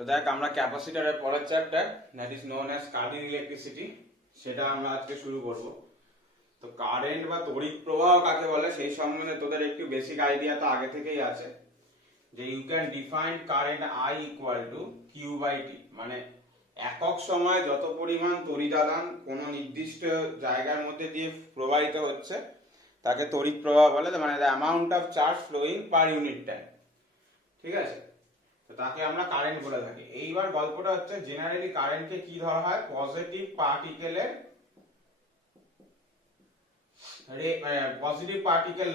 তো দেখ আমরা ক্যাপাসিটরের পরের chapter that is known as current electricity সেটা আমরা আজকে শুরু করব। তো কারেন্ট বা তড়িৎ প্রবাহ কাকে বলে সেই সম্বন্ধে তোদের একটু বেসিক আইডিয়া তো আগে থেকেই আছে, যে you can define current I equal to Q by T, মানে একক সময় যত পরিমাণ তড়িদাদান কোনো নির্দিষ্ট জায়গার মধ্যে দিয়ে প্রবাহিত হচ্ছে তাকে তড়িৎ প্রবাহ বলে, মানে the amount of charge flowing per unit time. ঠিক আছে, তো তাকে আমরা কারেন্ট বলে থাকি। এইবার গল্পটা হচ্ছে জেনারেলি কারেন্টকে কি ধরা হয়, পজিটিভ পার্টিকেলের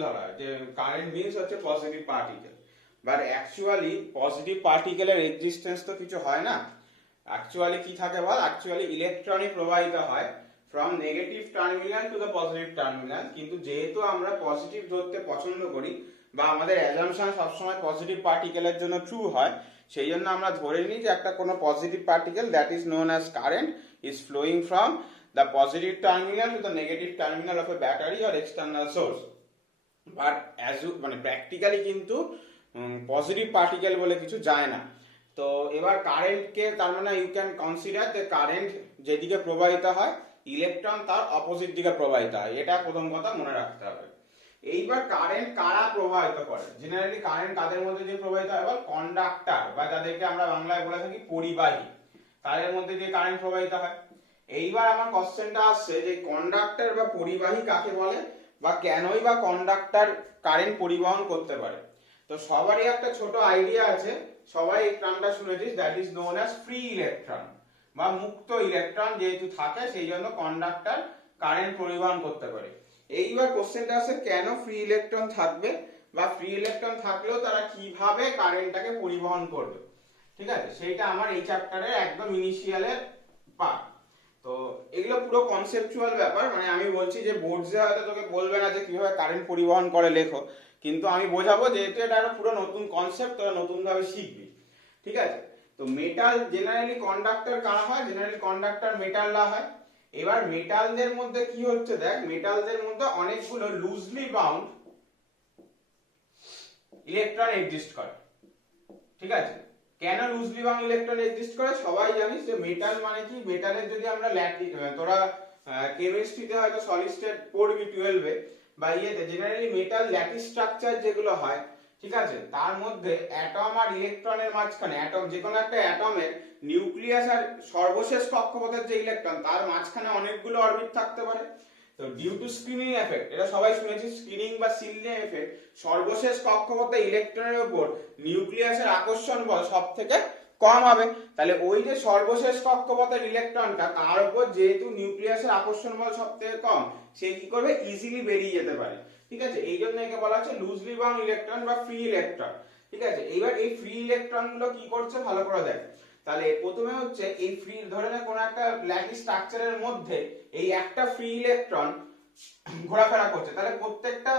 ধরা হয়, যে কারেন্ট মিন্স হচ্ছে positive particle. But actually positive পার্টিকেলের এক্সিস্টেন্স তো কিছু হয় না। অ্যাকচুয়ালি কি থাকে বল, অ্যাকচুয়ালি ইলেকট্রনই প্রবাহিত হয় from negative terminal to the positive terminal. কিন্তু যেহেতু আমরা পজিটিভ ধরতে পছন্দ করি বা আমাদের অ্যাজাম্পশন সবসময় পজিটিভ পার্টিকেলের জন্য ট্রু হয়, সেই জন্য আমরা ধরে নিই যে একটা কোনো positive particle that is known as current is flowing from the positive terminal to the negative terminal of a battery or external source. But as মানে প্র্যাকটিক্যালি কিন্তু পজিটিভ পার্টিকেল বলে কিছু যায় না। তো এবার কারেন্টকে তার মানে ইউ ক্যান কনসিডার যে কারেন্ট যেদিকে প্রবাহিত হয় ইলেকট্রন তার অপোজিট দিকে প্রবাহিত হয়, এটা প্রথম কথা মনে রাখতে হবে। এইবার কারেন্ট কারা প্রবাহিত করে, জেনারেলি কারেন্ট কাদের মধ্যে দিয়ে প্রবাহিত হয় বল, কন্ডাক্টর বা যাদেরকে আমরা বাংলায় বলে থাকি পরিবাহী, তাদের মধ্যে দিয়ে কারেন্ট প্রবাহিত হয়। এইবার আমার কোশ্চেনটা আসছে যে কন্ডাক্টর বা পরিবাহী কাকে বলে বা কেনই বা কন্ডাক্টর কারেন্ট পরিবহন করতে পারে। তো সবারই একটা ছোট আইডিয়া আছে, সবাই এই টার্মটা শুনেছিস, that is known as free electron বা মুক্ত ইলেকট্রন যেহেতু থাকে সেই জন্য কন্ডাক্টর কারেন্ট পরিবহন করতে পারে। এইবার কোশ্চেনটা আছে কেন ফ্রি ইলেকট্রন থাকবে বা ফ্রি ইলেকট্রন থাকলেও তারা কিভাবে কারেন্টটাকে পরিবহন করবে। ঠিক আছে, সেইটা আমার এই চ্যাপ্টারের একদম ইনিশিয়ালের পার্ট। তো এগুলো পুরো কনসেপচুয়াল ব্যাপার, মানে আমি বলছি যে বোর্ডসে হয়তো তোকে বলবে না যে কিভাবে কারেন্ট পরিবহন করে লেখো, কিন্তু আমি বোঝাবো যেহেতু এটা একটা পুরো নতুন কনসেপ্ট, তোরা নতুন ভাবে শিখবি। ঠিক আছে, তো মেটাল জেনারেলি কন্ডাক্টর কারা হয়, জেনারেলি কন্ডাক্টর মেটালরা হয়। এবার মেটালদের মধ্যে কি হচ্ছে দেখ, মেটালদের মধ্যে অনেকগুলো লুজলি বাউন্ড ইলেকট্রন এক্সিস্ট করে। ঠিক আছে, কেন লুজলি বাউন্ড ইলেকট্রন এক্সিস্ট করে সবাই জানিস যে মেটাল মানে কি, মেটালের যদি আমরা তোরা কেমিস্ট্রিতে হয়তো সলিড স্টেট পড়বি 12 এ বা ইয়েতে, জেনারেলি মেটাল ল্যাটিস স্ট্রাকচার যেগুলো হয়, ঠিক আছে, তার মধ্যে অ্যাটম আর ইলেকট্রনের মাঝখানে, অ্যাটম যে কোনো একটা অ্যাটমের নিউক্লিয়াস আর সর্বশেষ কক্ষপথের যে ইলেকট্রন তার মাঝখানে অনেকগুলো অরবিট থাকতে পারে। তো ডিউ টু স্ক্রিনিং এফেক্ট, এটা সবাই শুনেছি, স্ক্রিনিং বা সিলিং এফেক্ট, সর্বশেষ কক্ষপথে ইলেকট্রনের উপর নিউক্লিয়াসের আকর্ষণ বল সবথেকে কম হবে। তাহলে ওই যে সর্বশেষ কক্ষপথের ইলেকট্রনটা, তার উপর যেহেতু নিউক্লিয়াসের আকর্ষণ বল সবথেকে কম, সে কি করবে, ইজিলি বেরিয়ে যেতে পারে। ঠিক আছে, এই জন্য একে বলা হচ্ছে লুজলি বাউন্ড ইলেকট্রন বা ফ্রি ইলেকট্রন। ঠিক আছে, এইবার এই ফ্রি ইলেকট্রন গুলো কি করছে ভালো করে দেখ। তাহলে প্রথমে হচ্ছে এই ফ্রি, ধরে নে কোন একটা ল্যাটিস স্ট্রাকচারের মধ্যে এই একটা ফ্রি ইলেকট্রন ঘোরাফেরা করছে, তাহলে প্রত্যেকটা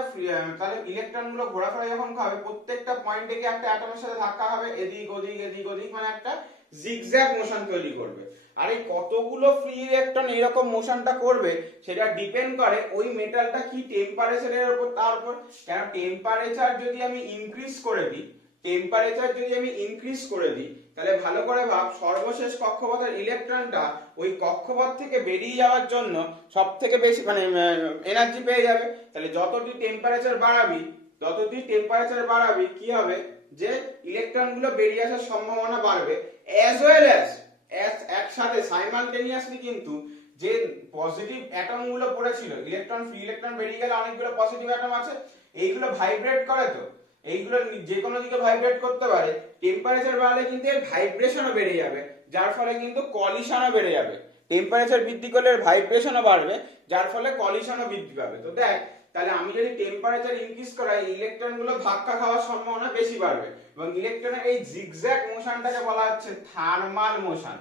তাহলে ইলেকট্রন গুলো ঘোরাফেরা যখন হবে প্রত্যেকটা পয়েন্টে গিয়ে একটা অ্যাটমের সাথে ধাক্কা হবে, এদিক ওদিক এদিক ওদিক, মানে একটা জিগজ্যাগ মোশন তৈরি করবে। আর এই কতগুলো ফ্রি ইলেকট্রন এরকম মোশনটা করবে সেটা ডিপেন্ড করে ওই মেটালটা কি টেম্পারেচারের উপর, তার উপর। কেন টেম্পারেচার যদি আমি ইনক্রিজ করে দিই, তাহলে ভালো করে ভাব, সর্বশেষ কক্ষপথের ইলেকট্রনটা ওই কক্ষপথ থেকে বেরিয়ে যাওয়ার জন্য সব থেকে বেশি মানে এনার্জি পেয়ে যাবে। তাহলে যত তুই টেম্পারেচার বাড়াবি কি হবে, যে ইলেকট্রন গুলো বেরিয়ে আসার সম্ভাবনা বাড়বে, অ্যাজ ওয়েল অ্যাজ একসাথে সাইমালটেনিয়াসলি কিন্তু যে পজিটিভ অ্যাটম গুলো পড়েছিল, ইলেকট্রন ফ্রি ইলেকট্রন বেরিয়ে গেলে অনেকগুলো পজিটিভ অ্যাটম আছে, এইগুলো ভাইব্রেট করে, তো এইগুলো যে কোনো দিকে ভাইব্রেট করতে পারে। টেম্পারেচার বাড়লে কিন্তু এর ভাইব্রেশনও বেড়ে যাবে, যার ফলে কিন্তু কলিশনও বেড়ে যাবে। টেম্পারেচার বৃদ্ধি করলে এর ভাইব্রেশনও বাড়বে, যার ফলে কলিশনও বৃদ্ধি পাবে। তো দেখ, তাহলে আমি যদি টেম্পারেচার ইনক্রিজ করাই, ইলেকট্রন গুলো ধাক্কা খাওয়ার সম্ভাবনা বেশি বাড়বে, এবং ইলেকট্রনের এই জিগজ্যাগ মোশনটাকে বলা হচ্ছে থার্মাল মোশন।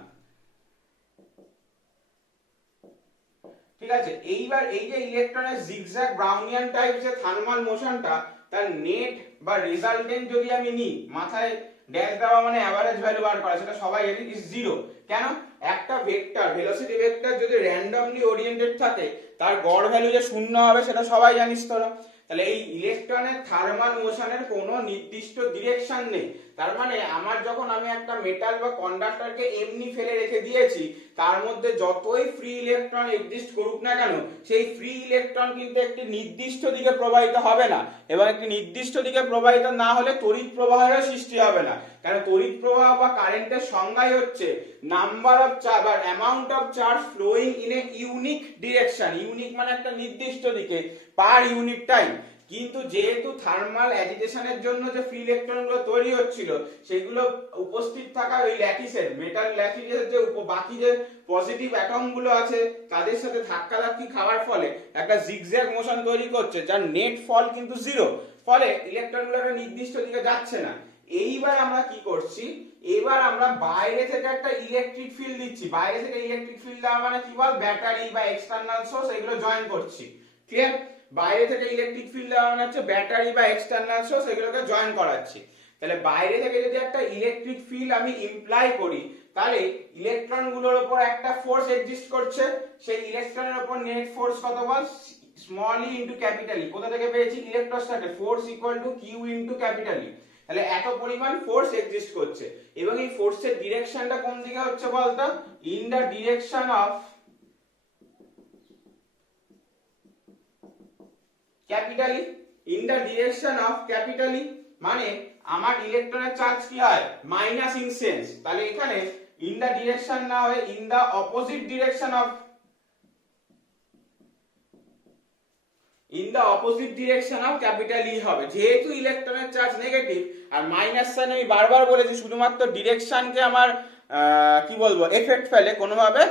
ঠিক আছে, এইবার এই যে ইলেকট্রনের জিগজ্যাগ ব্রাউনিয়ান টাইপ যে থার্মাল মোশনটা, তার নেট বা রেজাল্টেন্ট যদি আমি নিই, মাথায় ড্যাশ দেওয়া মানে এভারেজ ভ্যালু বার করা, সেটা সবাই জানি ইজ জিরো। কেন, একটা ভেক্টর ভেলোসিটি ভেক্টর যদি র্যান্ডমলি ওরিয়েন্টেড থাকে তার গড় ভ্যালু যে শূন্য হবে সেটা সবাই জানিস তোরা। তাহলে এই ইলেকট্রনের থার্মাল মোশনের কোনো নির্দিষ্ট ডিরেকশন নেই, তার মানে আমার যখন আমি একটা মেটাল বা কন্ডাক্টরকে এমনি ফেলে রেখে দিয়েছি, তার মধ্যে যতই ফ্রি ইলেকট্রন এক্সিস্ট করুক না কেন, সেই ফ্রি ইলেকট্রন কিন্তু একটি নির্দিষ্ট দিকে প্রবাহিত হবে না, এবং একটি নির্দিষ্ট দিকে প্রবাহিত না হলে তড়িৎ প্রবাহের সৃষ্টি হবে না। কারণ তড়িৎ প্রবাহ বা কারেন্টের সংজ্ঞাই হচ্ছে নাম্বার অফ চার্জ বা amount of charge flowing in a unique direction. Unique মানে একটা নির্দিষ্ট দিকে পার ইউনিট টাইম। কিন্তু যেহেতু থার্মাল অ্যাজিটেশনের জন্য যে ফ্রি ইলেকট্রনগুলো তৈরি হচ্ছিল, সেগুলো উপস্থিত থাকা ওই ল্যাটিসের মেটাল ল্যাটিসের যে বাকি যে পজিটিভ অ্যাটমগুলো আছে তাদের সাথে ধাক্কাধাক্কি খাওয়ার ফলে একটা জিগজ্যাগ মোশন তৈরি করছে, যার নেট ফল কিন্তু জিরো। ফলে ইলেকট্রনগুলো একটা নির্দিষ্ট দিকে যাচ্ছে না। এইবার আমরা কি করছি, এবার আমরা বাইরে থেকে একটা ইলেকট্রিক ফিল্ড দিচ্ছি। বাইরে থেকে ইলেকট্রিক ফিল্ড দেওয়া মানে কি বল, ব্যাটারি বা এক্সটার্নাল সোর্স এগুলো জয়েন করছি। ক্লিয়ার? বাইরে থেকে ইলেকট্রিক ফিল্ড দেওয়া মানে হচ্ছে ব্যাটারি বা এক্সটার্নাল সোর্স এগুলোকে জয়েন করাচ্ছি। তাহলে বাইরে থেকে যদি একটা ইলেকট্রিক ফিল্ড আমি ইমপ্লাই করি, তাহলে ইলেকট্রন গুলোর উপর একটা ফোর্স এক্সিস্ট করছে। সেই ইলেকট্রনের উপর নেট ফোর্স কত বল, small E into capital E. কোথা থেকে পেয়েছি, electrostatic force equal to Q into capital E. তাহলে এত পরিমাণ ফোর্স এক্সিস্ট করছে, এবং এই ফোর্সের ডিরেকশনটা কোন দিকে হচ্ছে বলতো, in the direction of capital E. In the direction of capital E মানে আমার ইলেকট্রনের চার্জ কি হয়, মাইনাস ইন সেন্স। তাহলে এখানে ইন দা ডিরেকশন না হয়ে in the opposite direction of, in the opposite direction of capital E হবে। যেহেতু ইলেকট্রনের চার্জ নেগেটিভ আর মাইনাস সাইন, আমি বারবার বলেছি শুধুমাত্র ডিরেকশনকে আমার কি বলবো এফেক্ট ফেলে, কোনোভাবে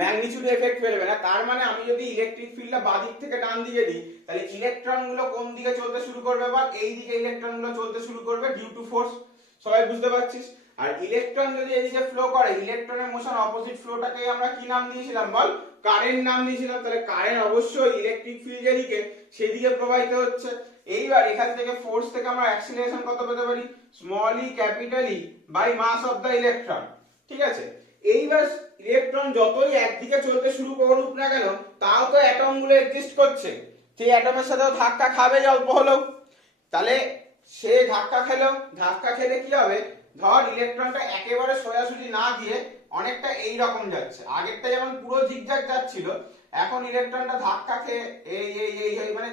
ম্যাগনিটিউড এফেক্ট ফেলবে না। তার মানে আমি যদি ইলেকট্রিক ফিল্ডটা বাদিক থেকে ডান দিকে দিই, তাহলে ইলেকট্রন গুলো কোন দিকে চলতে শুরু করবে, বা এই দিকে ইলেকট্রন গুলো চলতে শুরু করবে ডিউ টু ফোর্স। সবাই বুঝতে পারছিস? আর ইলেকট্রন যদি এদিকে ফ্লো করে, ইলেকট্রনের মোশন অপোজিট ফ্লোটাকে আমরা কি নাম দিয়েছিলাম বল, কারেন্ট নাম দিয়েছিলাম। তাহলে কারেন্ট অবশ্যই ইলেকট্রিক ফিল্ড যেদিকে সেদিকে প্রবাহিত হচ্ছে। এইবার এখান থেকে ফোর্স থেকে আমরা অ্যাক্সিলারেশন কত পেতে পারি, small E capital E by mass of the electron. ঠিক আছে? এইবার ইলেকট্রন যতই একদিকে চলতে শুরু করুক না কেন, তাও তো অ্যাটম গুলো এক্সিস্ট করছে। সেই অ্যাটমের সাথেও ধাক্কা খাবেই অল্প হলেও। তাহলে সে ধাক্কা খেলে কি হবে, ধর ইলেকট্রনটা একেবারে সোজাসুজি না গিয়ে অনেকটা এই রকম যাচ্ছে। আগেরটা যেমন পুরো জিগজ্যাগ যাচ্ছিল, এখন ইলেকট্রনটা ধাক্কা খেয়ে এই মানে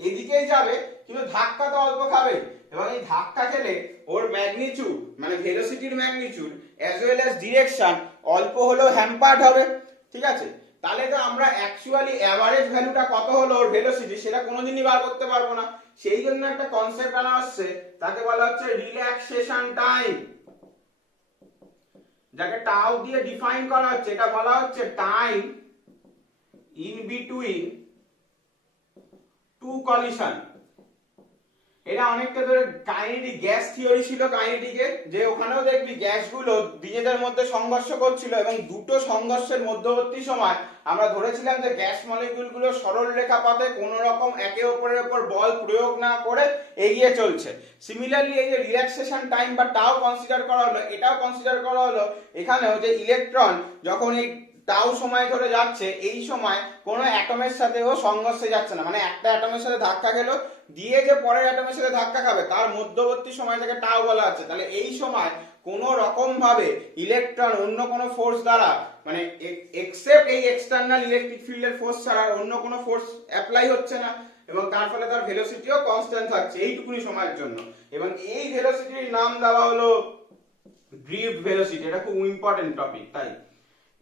এদিকেই যাবে, কিন্তু ধাক্কা তো অল্প খাবে। এবং এই ধাক্কা খেলে ওর ম্যাগনিটিউড মানে ভেলোসিটির magnitude as well as direction অল্প হলেও হ্যাম্পার্ড হবে। ঠিক আছে? তাহলে তো আমরা অ্যাকচুয়ালি এভারেজ ভ্যালুটা কত হলো ওর ভেলোসিটি সেটা কোনোদিনই বার করতে পারবো না। সেই জন্য একটা কনসেপ্ট আনা হচ্ছে, তাকে বলা হচ্ছে রিল্যাক্সেশন টাইম, যাকে টাউ দিয়ে ডিফাইন করা হচ্ছে। এটা বলা হচ্ছে time in between two collision. এটা অনেকটা ধরে কাইনেটিক গ্যাস থিওরি ছিল কাইনেটিকে, যে ওখানেও দেখবি গ্যাসগুলো নিজেদের মধ্যে সংঘর্ষ করছিল, এবং দুটো সংঘর্ষের মধ্যবর্তী সময় আমরা ধরেছিলাম যে গ্যাস মলিকিউলগুলো সরল রেখা পথে কোনো রকম একে অপরের উপর বল প্রয়োগ না করে এগিয়ে চলছে। সিমিলারলি এই যে রিল্যাক্সেশন টাইম বা টাও কনসিডার করা হলো, এটাও কনসিডার করা হলো এখানেও, যে ইলেকট্রন যখন এই টাউ সময় ধরে যাচ্ছে, এই সময় কোনো অ্যাটমের সাথেও সংঘর্ষে যাচ্ছে না। মানে একটা অ্যাটমের সাথে ধাক্কা খেলো, দিয়ে যে পরের অ্যাটমের সাথে ধাক্কা খাবে তার মধ্যবর্তী সময়টাকে টাউ বলা আছে। তাহলে এই সময় কোনো রকম ভাবে ইলেকট্রন অন্য কোনো ফোর্স দ্বারা, মানে এক্সেপ্ট এই এক্সটার্নাল ইলেকট্রিক ফিল্ডের ফোর্স ছাড়া অন্য কোনো ফোর্স অ্যাপ্লাই হচ্ছে না, এবং তার ফলে তার ভেলোসিটিও কনস্ট্যান্ট থাকছে এইটুকুনি সময়ের জন্য। এবং এই ভেলোসিটির নাম দেওয়া হলো ড্রিফট ভেলোসিটি। এটা খুব ইম্পর্টেন্ট টপিক, তাই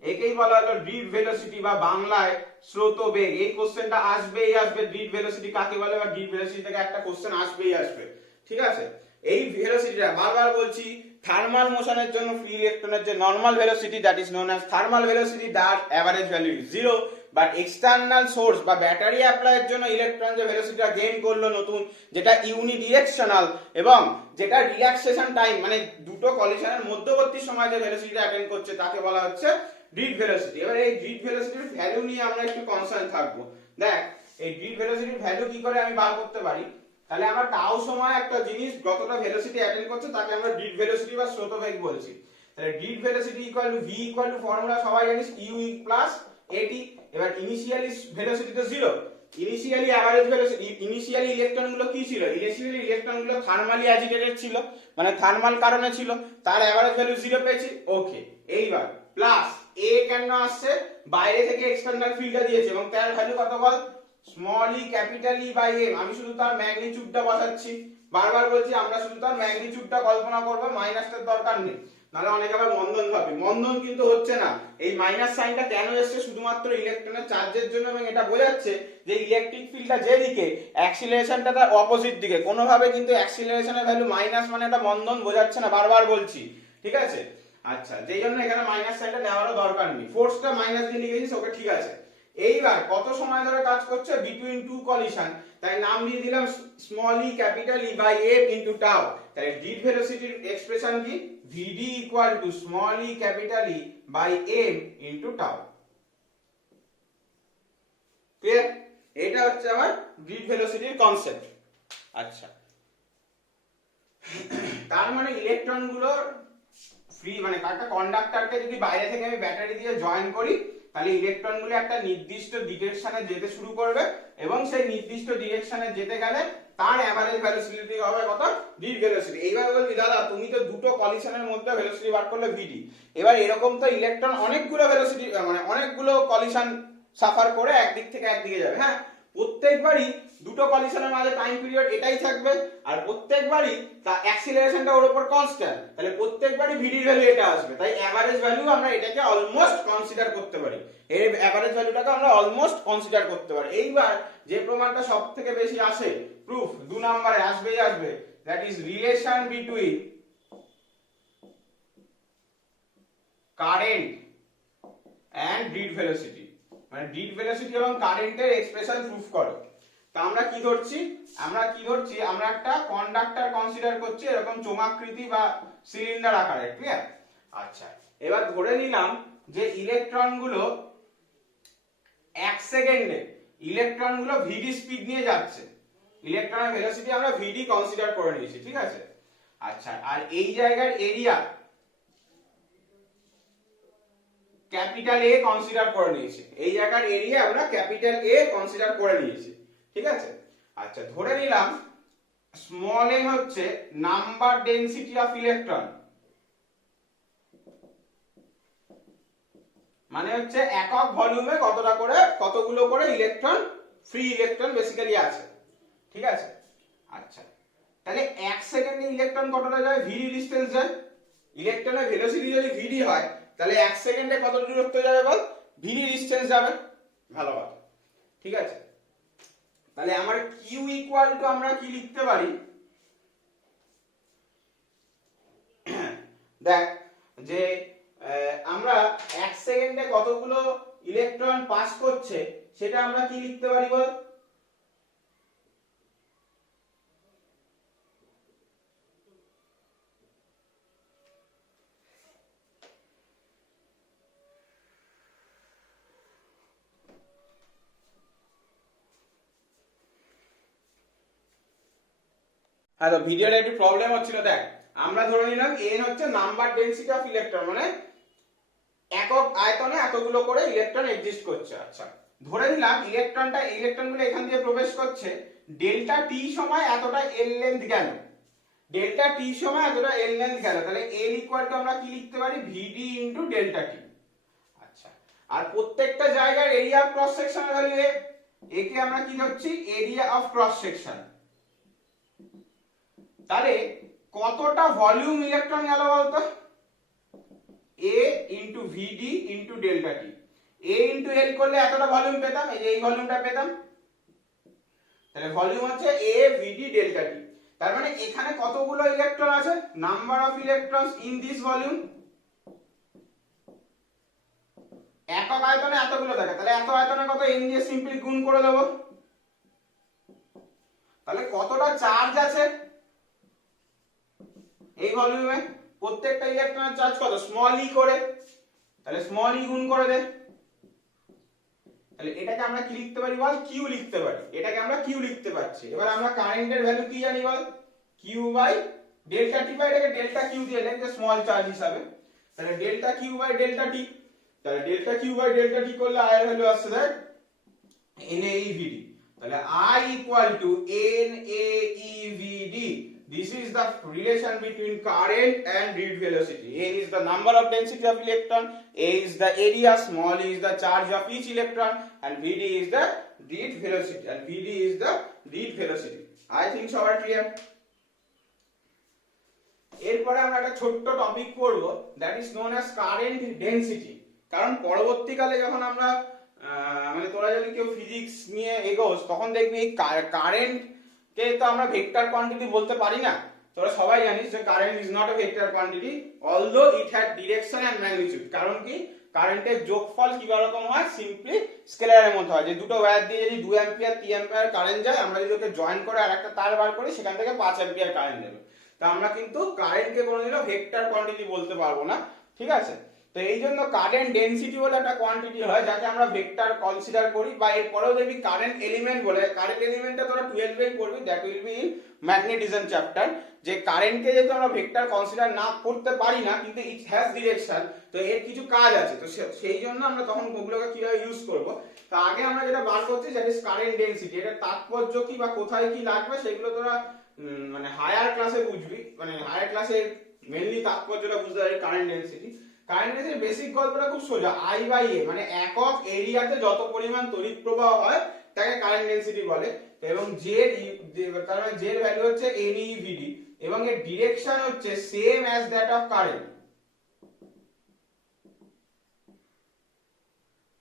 একেই বলা হলো ড্রিফট ভেলোসিটি বা বাংলায় স্রোত বেগ। এই কোশ্চেনটা আসবেই আসবে, ড্রিফট ভেলোসিটি কাকে বলে বা ড্রিফট ভেলোসিটি থেকে একটা কোশ্চেন আসবেই আসবে। ঠিক আছে? এই ভেলোসিটিটা বারবার বলছি, থার্মাল মোশনের জন্য ফ্রি ইলেকট্রনের যে normal velocity, that is known as thermal velocity, that average value is 0। But external source বা ব্যাটারি অ্যাপ্লাইয়ের জন্য ইলেকট্রন যে ভেলোসিটিটা গেইন করলো নতুন, যেটা ইউনিডিরেকশনাল এবং যেটা রিল্যাক্সেশন টাইম মানে দুটো কলিশনের মধ্যবর্তী সময় যে ভেলোসিটিটা অ্যাটেন্ড করছে, তাকে বলা হচ্ছে ড্রিফট ভেলোসিটি। এবার এই ড্রিফট ভেলোসিটির ভ্যালু নিয়ে আমরা একটু কনসার্ন থাকবো। দেখ এই ড্রিফট ভেলোসিটির ভ্যালু কি করে আমি বার করতে পারি। তাহলে আমরা টাউ সময় একটা জিনিস যতটা ভেলোসিটি অ্যাটেন্ড করছে তাকে আমরা ড্রিফট ভেলোসিটি বা স্রোতবেগ বলছি। তাহলে drift velocity equal to v equal two formula সবাই জানিস u প্লাস at। এবার ইনিশিয়ালি ভেলোসিটি তো 0, ইনিশিয়ালি অ্যাভারেজ ভেলোসিটি, ইনিশিয়ালি ইলেকট্রনগুলো কি ছিল? ইনিশিয়ালি ইলেকট্রনগুলো থার্মালি অ্যাজিটেটেড ছিল, মানে থার্মাল কারণে ছিল, তার অ্যাভারেজ ভ্যালু 0 পেয়েছি। ওকে, এইবার প্লাস এ কেন আসছে? বাইরে থেকে এক্সটার্নাল ফিল্ডটা দিয়েছে এবং তার ভ্যালু কত বল? Small E capital E by M. আমি শুধু তার ম্যাগনিটিউডটা বসাচ্ছি, বারবার বলছি আমরা শুধু তার ম্যাগনিটিউডটা কল্পনা করব, মাইনাসটার দরকার নেই, নাহলে অনেকে আবার মন্দন ভাবে। মন্দন কিন্তু হচ্ছে না। এই মাইনাস সাইনটা কেন এসেছে? শুধুমাত্র ইলেকট্রনের চার্জের জন্য, এবং এটা বোঝাচ্ছে যে ইলেকট্রিক ফিল্ডটা যেদিকে, অ্যাক্সিলারেশনটা তার অপোজিট দিকে। কোনোভাবে কিন্তু অ্যাক্সিলারেশনের ভ্যালু মাইনাস মানে এটা মন্দন বোঝাচ্ছে না, বারবার বলছি, ঠিক আছে? আচ্ছা, যেই জন্য এখানে মাইনাস সাইনটা নেওয়ারও দরকার নেই, ফোর্সটা মাইনাস দিয়ে লিখেছিস, ওকে ঠিক আছে। এইবার কত সময় ধরে কাজ করছে? বিটুইন টু কলিশন, তাই নাম দিয়ে দিলাম small E capital E by F into tau. তাই গ্রিড ভেলোসিটির এক্সপ্রেশন কি? vd equal to small E capital E by M into tau. Clear? এটা হচ্ছে আমার গ্রিড ভেলোসিটির কনসেপ্ট। আচ্ছা, তার মানে ইলেকট্রনগুলোর ফ্রি, মানে একটা কন্ডাক্টরকে যদি বাইরে থেকে আমি ব্যাটারি দিয়ে জয়েন করি, তাহলে ইলেকট্রনগুলো একটা নির্দিষ্ট ডিরেকশনে যেতে শুরু করবে, এবং সেই নির্দিষ্ট ডিরেকশনে যেতে গেলে তার এভারেজ ভেলোসিটি হবে কত? Grid velocity. এইবার বলবি দাদা তুমি তো দুটো কলিশনের মধ্যে ভেলোসিটি বার করলে ভিডি। এবার এরকম তো ইলেকট্রন অনেকগুলো ভেলোসিটি, মানে অনেকগুলো কলিশন সাফার করে একদিক থেকে একদিকে যাবে। হ্যাঁ, প্রত্যেকবারই দুটো কলিশনের মাঝে টাইম পিরিয়ড এটাই থাকবে, আর প্রত্যেকবারই তার অ্যাক্সিলারেশনটা ওর উপর কনস্ট্যান্ট, তাহলে প্রত্যেকবারই ভিডির ভ্যালু এটা আসবে। তাই এভারেজ ভ্যালু আমরা এটাকে অলমোস্ট কনসিডার করতে পারি, এর এভারেজ ভ্যালুটাকে আমরা অলমোস্ট কনসিডার করতে পারি। এইবার যে প্রমাণটা সবথেকে বেশি আসে, প্রুফ 2 নম্বরে আসবেই আসবে, that is relation between current and drift velocity, মানে গ্রিড ভেলোসিটি এবং কারেন্টের এক্সপ্রেশন প্রুফ করে। তা আমরা কি ধরছি? আমরা একটা কন্ডাক্টর কনসিডার করছি, এরকম চোঙাকৃতি বা সিলিন্ডার আকারে। ক্লিয়ার? আচ্ছা, এবার ধরে নিলাম যে ইলেকট্রনগুলো 1 সেকেন্ডে ইলেকট্রনগুলো ভিডি স্পিড নিয়ে যাচ্ছে। ইলেকট্রনের ভেলোসিটি আমরা ভিডি কনসিডার করে নিয়েছি, ঠিক আছে? আচ্ছা, আর এই জায়গার এরিয়া ক্যাপিটাল এ কনসিডার করে নিয়েছি, এই জায়গার এরিয়া আমরা ক্যাপিটাল এ কনসিডার করে নিয়েছি, ঠিক আছে? আচ্ছা, ধরে নিলাম স্মল n হচ্ছে নাম্বার ডেনসিটি অফ ইলেকট্রন, মানে হচ্ছে একক ভলিউমে কতগুলো করে ইলেকট্রন, ফ্রি ইলেকট্রন বেসিক্যালি আছে, ঠিক আছে? আচ্ছা, তাহলে 1 সেকেন্ডে ইলেকট্রন কতটা যায়? ভিডি ডিসটেন্স যায়। ইলেকট্রনের ভেলোসিটি যদি ভিডি হয়, তাহলে 1 সেকেন্ডে কত দূরত্ব যাবে বল? ভিডি ডিসটেন্স যাবে। ভালো কথা, ঠিক আছে? তাহলে আমার কিউ ইকুয়াল টু আমরা কি লিখতে পারি? দেখ যে আমরা 1 সেকেন্ডে কতগুলো ইলেকট্রন পাস করছে, সেটা আমরা কি লিখতে পারি বল? হ্যাঁ, তো ভিডিওটা একটু প্রবলেম হচ্ছিল। দেখ, আমরা ধরে নিলাম n হচ্ছে নাম্বার ডেনসিটি অফ ইলেকট্রন, মানে একক আয়তনে এতগুলো করে ইলেকট্রন এক্সিস্ট করছে। আচ্ছা, ধরে নিলাম ইলেকট্রনগুলো এখান দিয়ে প্রবেশ করছে, ডেল্টা টি সময় এতটা এল লেন্থ গেল, ডেল্টা টি সময় এতটা এল লেন্থ গেল, তাহলে এল ইকুয়াল টু আমরা কি লিখতে পারি? VD into delta T. আচ্ছা, আর প্রত্যেকটা জায়গার এরিয়া অফ ক্রস সেকশনের ভ্যালু এ, একে আমরা কি ধরছি? Area of cross section. তাহলে কতটা ভলিউম ইলেকট্রন গেল বলতো? a into VD into delta T. a into L করলে এতটা ভলিউম পেতাম, এই যে এই ভলিউমটা পেতাম। তাহলে ভলিউম হচ্ছে a ভিডি ডেল্টা টি। তার মানে এখানে কতগুলো ইলেকট্রন আছে? Number of electrons in this volume, একক আয়তনে এতগুলো থাকে, তাহলে এত আয়তনে কত? n দিয়ে সিম্পলি গুণ করে দেব। তাহলে কতটা চার্জ আছে এই ভলিউমে? প্রত্যেকটা ইলেকট্রনের চার্জ কত? স্মল ই করে, তাহলে স্মল ই গুণ করে দে। তাহলে এটাকে আমরা কি লিখতে পারি বল? কিউ লিখতে পারি। এটাকে আমরা কিউ লিখতে পারছি। এবার আমরা কারেন্টের ভ্যালু কি জানি বল? Q by delta T, by এটাকে ডেল্টা কিউ দিয়ে লেখ যে স্মল চার্জ হিসাবে। তাহলে delta Q by delta T, তাহলে delta Q by delta T করলে আয়ের ভ্যালু আসছে দেখ NaEVD। তাহলে I equal to NaEVD. This is the relation between current and read velocity. N is the number of density of electron, A is the area, small e is the charge of each electron, and Vd is the read velocity. And Vd is the read velocity. I think so are clear. এরপরে আমরা একটা ছোট্ট topic পড়ব, that is known as current density. কারণ পরবর্তীকালে যখন আমরা মানে তোরা যদি কেউ ফিজিক্স নিয়ে এগোস তখন দেখবি এই কারেন্ট কে তো আমরা ভেক্টর কোয়ান্টিটি বলতে পারি না। তোরা সবাই জানিস যে current is not a vector quantity although it had direction and magnitude. কারণ কি, কারেন্টের যোগফল কি রকম হয়, সিম্পলি স্কেলারের মতো হয়। যে দুটো ওয়্যার দিয়ে যদি 2 অ্যাম্পিয়ার 3 অ্যাম্পিয়ার কারেন্ট যায়, আমরা যদি ওকে জয়েন করে আরেকটা তার বার করি, সেখান থেকে 5 অ্যাম্পিয়ার কারেন্ট দেবে। তা আমরা কিন্তু কারেন্টকে কোনোদিনও ভেক্টর কোয়ান্টিটি বলতে পারবো না, ঠিক আছে। তো এই জন্য কারেন্ট ডেনসিটি বলে একটা কোয়ান্টিটি হয় যাকে আমরা ভেক্টর কনসিডার করি। বা এরপরেও দেখবি কারেন্ট এলিমেন্ট বলে, কারেন্ট এলিমেন্টটা তোরা 12 এ পড়বি, that will be in magnetism chapter. যে কারেন্টকে যেহেতু আমরা ভেক্টর কনসিডার না করতে পারি না, কিন্তু ইট হ্যাজ ডিরেকশন, তো এর কিছু কাজ আছে। তো সেই জন্য আমরা তখন ওগুলোকে কিভাবে ইউজ করব। তো আগে আমরা যেটা বার করছি দ্যাট ইজ কারেন্ট ডেনসিটি। এটা তাৎপর্য কি বা কোথায় কি লাগবে সেগুলো তোরা মানে হায়ার ক্লাসে বুঝবি, মানে হায়ার ক্লাসে মেইনলি তাৎপর্যটা বুঝতে পারবি কারেন্ট ডেনসিটি। কারেন্ট ডেনসিটির বেসিক গল্পটা খুব সোজা, I বাই A, মানে একক এরিয়াতে যত পরিমাণ তড়িৎ প্রবাহ হয় তাকে কারেন্ট ডেনসিটি বলে। এবং তার মানে এর ভ্যালু হচ্ছে NeVD এবং এর ডিরেকশন হচ্ছে same as that of current.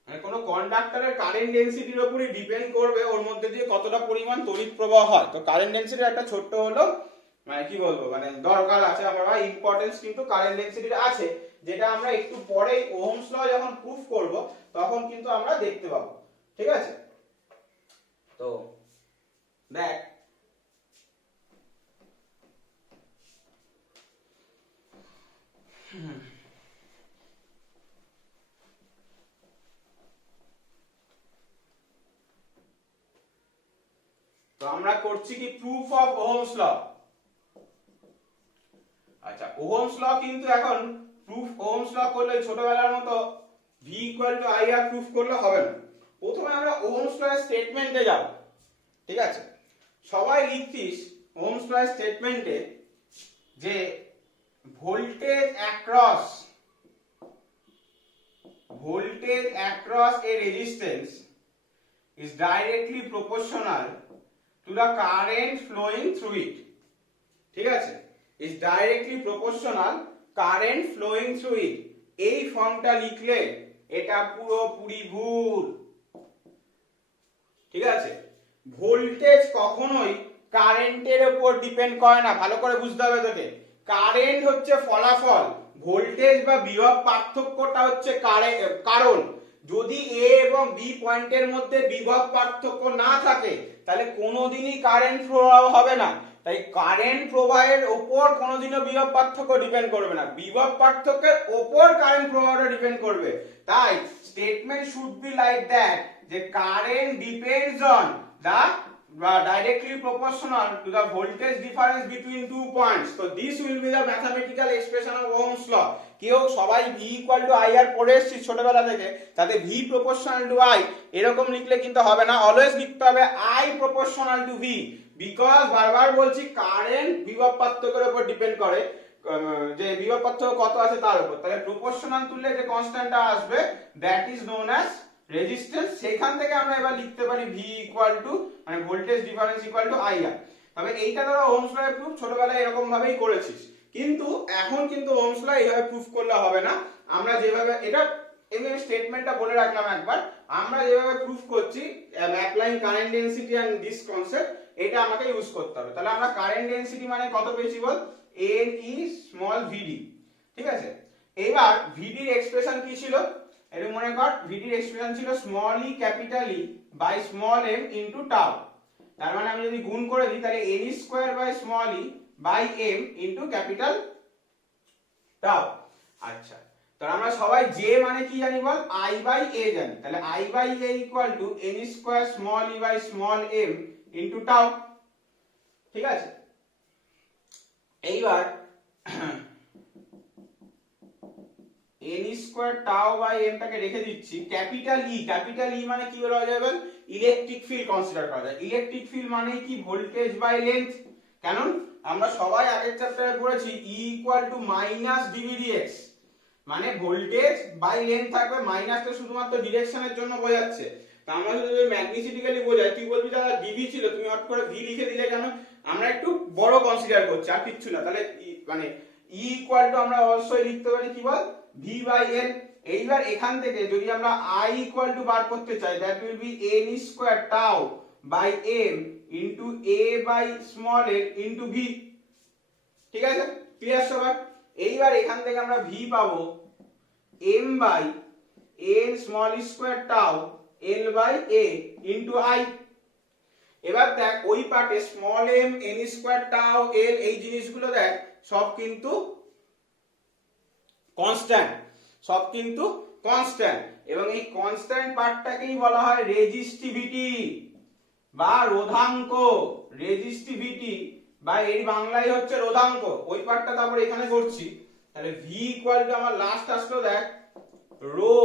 মানে কোনো কন্ডাক্টরের কারেন্ট ডেনসিটির উপরই ডিপেন্ড করবে ওর মধ্যে দিয়ে কতটা পরিমাণ তড়িৎ প্রবাহ হয়। তো কারেন্ট ডেনসিটির একটা ছোট্ট হলো মানে কি বলবো, মানে দরকার আছে, আমরা ইম্পর্টেন্স কিন্তু কারেন্ট ডেনসিটির আছে, যেটা আমরা একটু পরেই ওহমস ল যখন প্রুফ করব তখন কিন্তু আমরা দেখতে পাবো, ঠিক আছে। তো দেখ তো আমরা করছি কি প্রুফ অফ ওহমস ল। আচ্ছা, ওহমস ল কিন্তু এখন প্রুফ ওহমস ল করলে ছোটবেলার মতো V equal two IR proof করলে হবে না। প্রথমে আমরা ওহমস ল এর স্টেটমেন্টে যাব, ঠিক আছে। সবাই লিখতিস ওহমস ল এর স্টেটমেন্টে যে voltage across A resistance is directly proportional to the current flowing through it, ঠিক আছে। is directly proportional current flowing through it। এই ফর্মটা লিখলে এটা পুরোপুরি ভুল, ঠিক আছে। ভোল্টেজ কখনোই কারেন্টের উপর ডিপেন্ড করে না, ভালো করে বুঝতে হবে তোকে। কারেন্ট হচ্ছে ফলাফল, ভোল্টেজ বা বিভব পার্থক্যটা হচ্ছে কারণ। যদি A এবং B পয়েন্টের মধ্যে বিভব পার্থক্য না থাকে তাহলে কোনোদিনই কারেন্ট প্রবাহ হবে না। তাই কারেন্ট প্রবাহের উপর কোনোদিনও বিভব পার্থক্য ডিপেন্ড করবে না, বিভব পার্থক্যের উপর কারেন্ট প্রবাহটা ডিপেন্ড করবে। তাই statement should be like that, যে current depends on the directly proportional to the voltage difference between 2 points. So this will be the mathematical expression of Ohm's law. কেউ সবাই V equal to IR পড়ে এসেছি ছোটবেলা থেকে, তাতে V proportional to I এরকম লিখলে কিন্তু হবে না, অলওয়েজ লিখতে হবে I proportional to V, because বারবার বলছি কারেন্ট বিভব পার্থক্যের উপর ডিপেন্ড করে, যে বিভব পার্থক্য কত আছে তার উপর। তাহলে প্রপোর্শনাল তুললে যে কনস্ট্যান্টটা আসবে that is known as resistance. সেখান থেকে আমরা এবার লিখতে পারি V ইকুয়াল টু মানে voltage difference equal to IR। তবে এইটা ধরো ওহমস ল এর প্রুফ ছোটবেলায় এরকম ভাবেই করেছিস, কিন্তু এখন কিন্তু ওহমস ল এইভাবে প্রুফ করলে হবে না। আমরা যেভাবে এটা এমনি স্টেটমেন্টটা বলে রাখলাম একবার, আমরা যেভাবে প্রুফ করছি applying current density and this concept, এটা আমাকে ইউজ করতে হবে। তাহলে আমরা কারেন্ট ডেনসিটি মানে কত পেয়েছি বল, NE স্মল VD, ঠিক আছে। এবার VD এর এক্সপ্রেশন কি ছিল, এটা মনে কর VD এর এক্সপ্রেশন ছিল small e capital E by small m into tau. তার মানে আমি যদি গুণ করে দিই তাহলে n square by small e by m into capital tau. আচ্ছা, তো আমরা সবাই J মানে কি জানি বল, I বাই A জানি। তাহলে I by A equal to n square small e by small m into tau, ঠিক আছে। এইবার n square tau by m টাকে রেখে দিচ্ছি, ক্যাপিটাল E মানে কি বলা যাবে, ইলেকট্রিক ফিল্ড কনসিডার করা যায়। ইলেকট্রিক ফিল্ড মানে কি ভোল্টেজ বাই লেন্থ, কেন আমরা সবাই আগের চ্যাপ্টারে পড়েছি E equal to minus dVdx, মানে ভোল্টেজ বাই লেন্থ থাকবে, মাইনাসটা শুধুমাত্র ডিরেকশনের জন্য বোঝাচ্ছে। তা আমরা যদি ম্যাগনেটিক্যালি বোঝাই, তুই বলবি দাদা dV ছিল, তুমি হট করে V লিখে দিলে কেন? আমরা একটু বড় কনসিডার করছি, আর কিচ্ছু না। তাহলে মানে E ইকুয়াল টু আমরা অবশ্যই লিখতে পারি কি বল, V বাই L। এইবার এখান থেকে যদি আমরা I ইকুয়াল টু বার করতে চাই, that will be n square tau by m into a by small l into v। ঠিক আছে, ক্লিয়ার সবার? এইবার এখান থেকে আমরা v পাবো m by n small square tau l by a into i। এবার দেখ ওই পার্টে small m n square tau l এই জিনিসগুলো দেখ সব কিন্তু কনস্ট্যান্ট, সব কিন্তু কনস্ট্যান্ট, এবং এই কনস্ট্যান্ট পার্টটাকেই বলা হয় রেজিস্টিভিটি বা রোধাঙ্ক। রেজিস্টিভিটি বা এই বাংলায় হচ্ছে রোধাঙ্ক, ওই পার্টটা তারপর এখানে করছি। তাহলে v ইকুয়াল টু আমার লাস্ট আসলো দেখ rho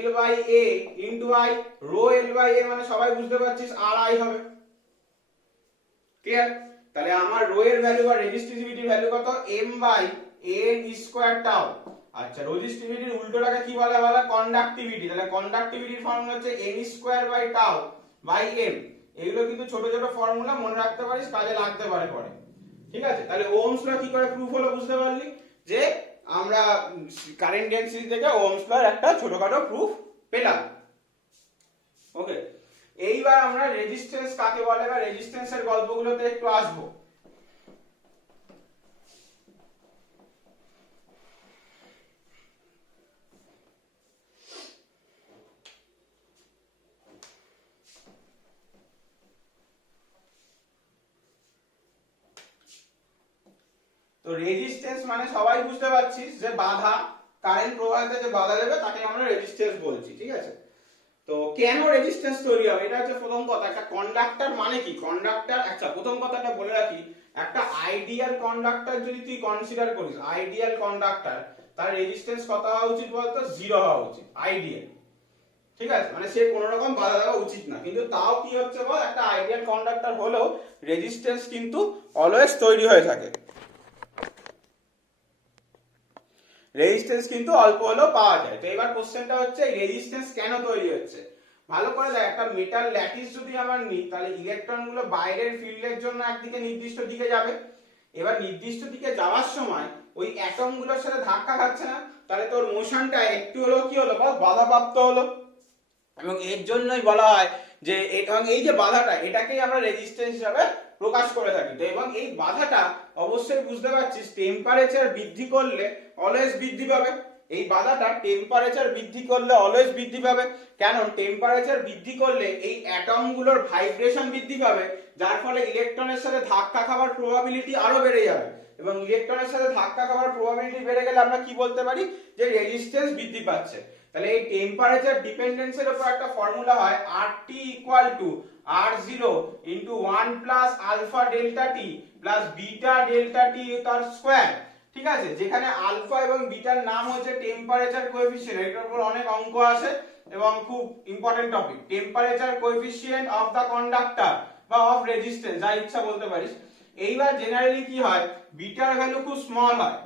l by a into i। Rho l by a মানে সবাই বুঝতে পারছিস আর i হবে, ক্লিয়ার? তাহলে আমার রো এর ভ্যালু বা রেজিস্টিভিটির ভ্যালু কত, m by n square tau. আচ্ছা, রেজিস্টিভিটির উল্টোটাকে কি বলা হয়, কন্ডাক্টিভিটি। তাহলে কন্ডাক্টিভিটির ফর্মুলা হচ্ছে n square by tau by m। এগুলো কিন্তু ছোট ছোট ফর্মুলা, মনে রাখতে পারিস, কাজে লাগতে পারে পরে। ঠিক আছে, তাহলে ওহমস ল কি করে প্রুফ হলো বুঝতে পারলি, যে আমরা কারেন্ট ডেনসিটি থেকে ওহমস ল একটা ছোটখাটো প্রুফ পেলাম। ওকে, এইবার আমরা রেজিস্ট্যান্স কাকে বলে বা রেজিস্ট্যান্সের গল্পগুলোতে একটু আসবো। তো রেজিস্ট্যান্স মানে সবাই বুঝতে পারছিস যে বাধা, কারেন্ট প্রবাহিতে যে বাধা দেবে তাকে আমরা রেজিস্ট্যান্স বলছি। ঠিক আছে, তো কেন রেজিস্ট্যান্স তৈরি হবে এটা হচ্ছে প্রথম কথা। একটা কন্ডাক্টর মানে কি, কন্ডাক্টর, আচ্ছা প্রথম কথাটা বলে রাখি, একটা আইডিয়াল কন্ডাক্টর যদি তুই কনসিডার করিস, আইডিয়াল কন্ডাক্টর, তার রেজিস্ট্যান্স কত হওয়া উচিত বলতো, 0 হওয়া উচিত আইডিয়াল। ঠিক আছে, মানে সে কোনো রকম বাধা দেওয়া উচিত না, কিন্তু তাও কি হচ্ছে বল, একটা আইডিয়াল কন্ডাক্টর হলেও রেজিস্ট্যান্স কিন্তু অলওয়েজ তৈরি হয়ে থাকে, রেজিস্ট্যান্স কিন্তু অল্প হলেও পাওয়া যায়। তো এবার কোশ্চেনটা হচ্ছে রেজিস্ট্যান্স কেন তৈরি হচ্ছে। ভালো করে দেখ, একটা মেটাল ল্যাটিস যদি আমার নিই, তাহলে ইলেকট্রন গুলো বাইরের ফিল্ডের জন্য একদিকে নির্দিষ্ট দিকে যাবে। এবার নির্দিষ্ট দিকে যাওয়ার সময় ওই অ্যাটম গুলোর সাথে ধাক্কা খাচ্ছে না, তাহলে তোর মোশনটা একটু হলো কি হলো বা বাধাপ্রাপ্ত হলো, এবং এর জন্যই বলা হয় যে এবং এই যে বাধাটা, এটাকেই আমরা রেজিস্ট্যান্স হিসাবে প্রকাশ করে থাকি। তো এবং এই বাধাটা অবশ্যই বুঝতে পারছিস টেম্পারেচার বৃদ্ধি করলে অলওয়েজ বৃদ্ধি পাবে। এই বাধাটা টেম্পারেচার বৃদ্ধি করলে অলওয়েজ বৃদ্ধি পাবে, কেন টেম্পারেচার বৃদ্ধি করলে এই অ্যাটম গুলোর ভাইব্রেশন বৃদ্ধি পাবে, যার ফলে ইলেকট্রনের সাথে ধাক্কা খাওয়ার প্রবাবিলিটি আরো বেড়ে যাবে, এবং ইলেকট্রনের সাথে ধাক্কা খাওয়ার প্রবাবিলিটি বেড়ে গেলে আমরা কি বলতে পারি, যে রেজিস্ট্যান্স বৃদ্ধি পাচ্ছে। তাহলে এই টেম্পারেচার ডিপেন্ডেন্সের উপর একটা ফর্মুলা হয় RT equal to R0 into 1 plus alpha delta T plus beta delta T তার স্কয়ার। ঠিক আছে, যেখানে আলফা এবং বিটার নাম হচ্ছে টেম্পারেচার কোএফিসিয়েন্ট। এটার উপর অনেক অঙ্ক আছে এবং খুব important topic, temperature coefficient of the conductor বা অফ রেজিস্ট্যান্স, যা ইচ্ছা বলতে পারিস। এইবার জেনারেলি কি হয়, বিটার ভ্যালু খুব স্মল হয়,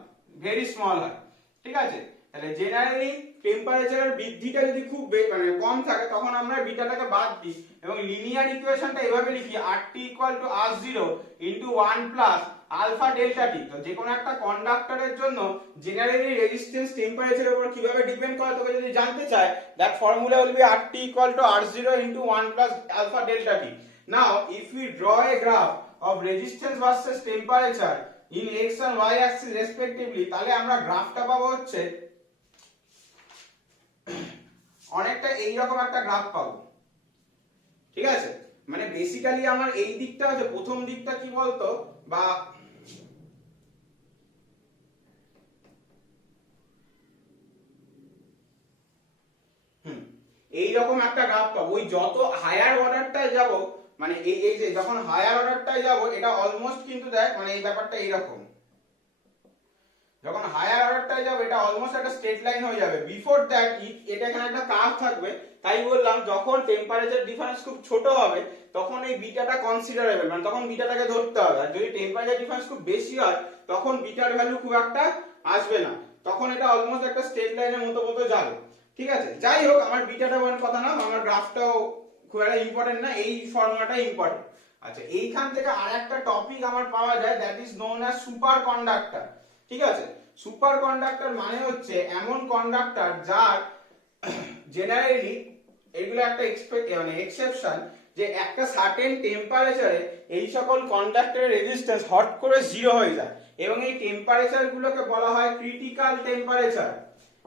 ভেরি স্মল হয়। ঠিক আছে, তাহলে জেনারেলি টেম্পারেচারের বৃদ্ধিটা যদি খুব মানে কম থাকে, তখন আমরা বিটাটাকে বাদ দিই এবং লিনিয়ার ইকুয়েশনটা এভাবে লিখি, RT equal to R0 into 1 plus alpha delta T. তো যে কোনো একটা কন্ডাক্টরের জন্য জেনারেলি রেজিস্ট্যান্স টেম্পারেচারের উপর কিভাবে ডিপেন্ড করে তোকে যদি জানতে চায়, that formula will be RT equal to R0 into 1 plus alpha delta T. Now if we draw a graph of resistance versus temperature in x and y axis respectively, তাহলে আমরা গ্রাফটা পাবো হচ্ছে অনেকটা এইরকম একটা গ্রাফ পাবো। ঠিক আছে, মানে বেসিক্যালি আমার এই দিকটা হচ্ছে প্রথম দিকটা কি বলতো, বা এইরকম একটা গ্রাফ পাবো। ওই যত হায়ার অর্ডারটায় যাব, মানে এই যে যখন হায়ার অর্ডারটায় যাব, এটা অলমোস্ট কিন্তু দেখ মানে এই ব্যাপারটা এইরকম, যখন হায়ার অর্ডারটায় যাবে এটা অলমোস্ট একটা স্ট্রেট লাইন হয়ে যাবে। বিফোর দ্যাট এটা এখানে একটা কার্ভ থাকবে, তাই বললাম যখন টেম্পারেচার ডিফারেন্স খুব ছোট হবে তখন এই বিটাটা কনসিডারেবল, মানে তখন বিটাটাকে ধরতে হবে। আর যদি টেম্পারেচার ডিফারেন্স খুব বেশি হয় তখন বিটার ভ্যালু খুব একটা আসবে না, তখন এটা অলমোস্ট একটা স্ট্রেট লাইনের মতো মতো যাবে। ঠিক আছে, যাই হোক আমার বিটাটা বড় কথা না, আমার গ্রাফটাও খুব একটা ইম্পর্টেন্ট না, এই ফর্মুলাটাই ইম্পর্টেন্ট। আচ্ছা, এইখান থেকে আরেকটা টপিক আমার পাওয়া যায়, that is known as super conductor. ঠিক আছে, সুপার কন্ডাক্টর মানে হচ্ছে এমন কন্ডাক্টর যার জেনারেলি এগুলো একটা মানে এক্সেপশন, যে একটা সার্টেন টেম্পারেচারে এই সকল কন্ডাক্টরের রেজিস্ট্যান্স হট করে জিরো হয়ে যায়, এবং এই টেম্পারেচার গুলোকে বলা হয় ক্রিটিক্যাল টেম্পারেচার।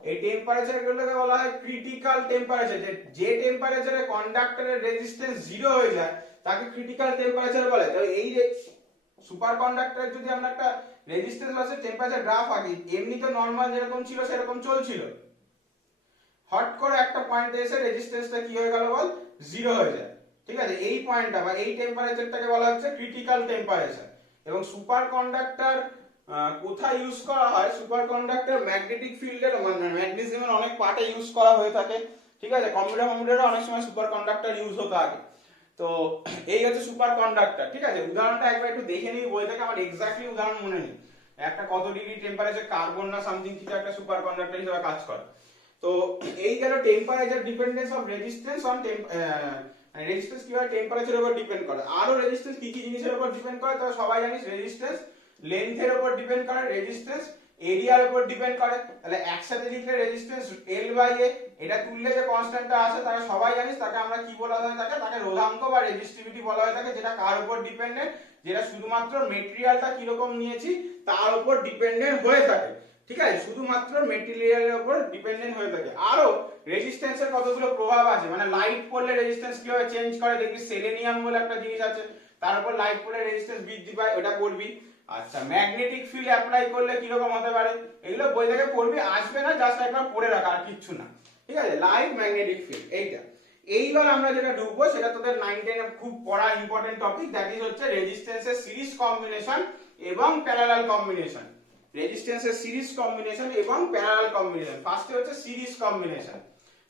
এই টেম্পারেচার গুলোকে বলা হয় ক্রিটিক্যাল টেম্পারেচার। যে টেম্পারেচারে কন্ডাক্টরের রেজিস্ট্যান্স জিরো হয়ে যায় তাকে ক্রিটিক্যাল টেম্পারেচার বলে। তো এই যে সুপার কন্ডাক্টরের যদি আমরা একটা রেজিস্ট্যান্স ভার্সেস টেম্পারেচার গ্রাফ আঁকি, এমনি তো নরমাল যেরকম ছিল সেরকম চলছিল, হট করে একটা পয়েন্টে এসে রেজিস্ট্যান্সটা কি হয়ে গেল বল, জিরো হয়ে যায়। ঠিক আছে, এই পয়েন্টটা বা এই টেম্পারেচারটাকে বলা হচ্ছে ক্রিটিক্যাল টেম্পারেচার। এবং সুপার কন্ডাক্টর কোথায় ইউজ করা হয়, সুপার কন্ডাক্টর ম্যাগনেটিক ফিল্ডের মানে ম্যাগনেসিয়ামের অনেক পার্টে ইউজ করা হয়ে থাকে। ঠিক আছে, কম্পিউটারে অনেক সময় সুপার কন্ডাক্টর ইউজ হতো আগে। তো এই হচ্ছে সুপার কন্ডাক্টর। ঠিক আছে, উদাহরণটা একবার একটু দেখে নিই বই থেকে, আমার এক্স্যাক্টলি উদাহরণ মনে নেই। একটা কত ডিগ্রি টেম্পারেচার কার্বন না সামথিং কিছু একটা সুপার কন্ডাক্টর হিসেবে কাজ করে। তো এই গেল temperature dependence of resistance on resistance কিভাবে টেম্পারেচারের উপর ডিপেন্ড করে। আরো রেজিস্ট্যান্স কি কি জিনিসের উপর ডিপেন্ড করে তো সবাই জানিস, রেজিস্ট্যান্স লেন্থের উপর ডিপেন্ড করে, রেজিস্ট্যান্স এরিয়ার উপর ডিপেন্ড করে। তাহলে একসাথে লিখলে রেজিস্ট্যান্স L বাই A, এটা তুললে যে কনস্ট্যান্টটা আসে তাকে সবাই জানিস, তাকে আমরা কি বলা হয়, তাকে রোধাঙ্ক বা রেজিস্টিভিটি বলা হয়ে থাকে, যেটা কার উপর ডিপেন্ডেন্ট, যেটা শুধুমাত্র মেটেরিয়ালটা কিরকম নিয়েছি তার উপর ডিপেন্ডেন্ট হয়ে থাকে। ঠিক আছে, শুধুমাত্র মেটেরিয়ালের উপর ডিপেন্ডেন্ট হয়ে থাকে। আরো রেজিস্ট্যান্সের কতগুলো প্রভাব আছে, মানে লাইট পড়লে রেজিস্ট্যান্স কিভাবে চেঞ্জ করে, দেখবি সেলেনিয়াম বলে একটা জিনিস আছে, তার উপর লাইট পড়লে রেজিস্ট্যান্স বৃদ্ধি পায়, ওটা পড়বি। আচ্ছা, ম্যাগনেটিক ফিল্ড অ্যাপ্লাই করলে কি রকম হতে পারে, এগুলো বই থেকে পড়বি, আসবে না, জাস্ট একবার পড়ে রাখা, আর কিচ্ছু না। ঠিক আছে, লাইট, ম্যাগনেটিক ফিল্ড, এইটা। এইবার আমরা যেটা ঢুকবো সেটা তোদের 9 10 এ খুব পড়া ইম্পর্টেন্ট টপিক, দ্যাট ইজ হচ্ছে রেজিস্ট্যান্সের সিরিজ কম্বিনেশন এবং প্যারালাল কম্বিনেশন। রেজিস্ট্যান্সের সিরিজ কম্বিনেশন এবং প্যারালাল কম্বিনেশন। ফার্স্টে হচ্ছে সিরিজ কম্বিনেশন।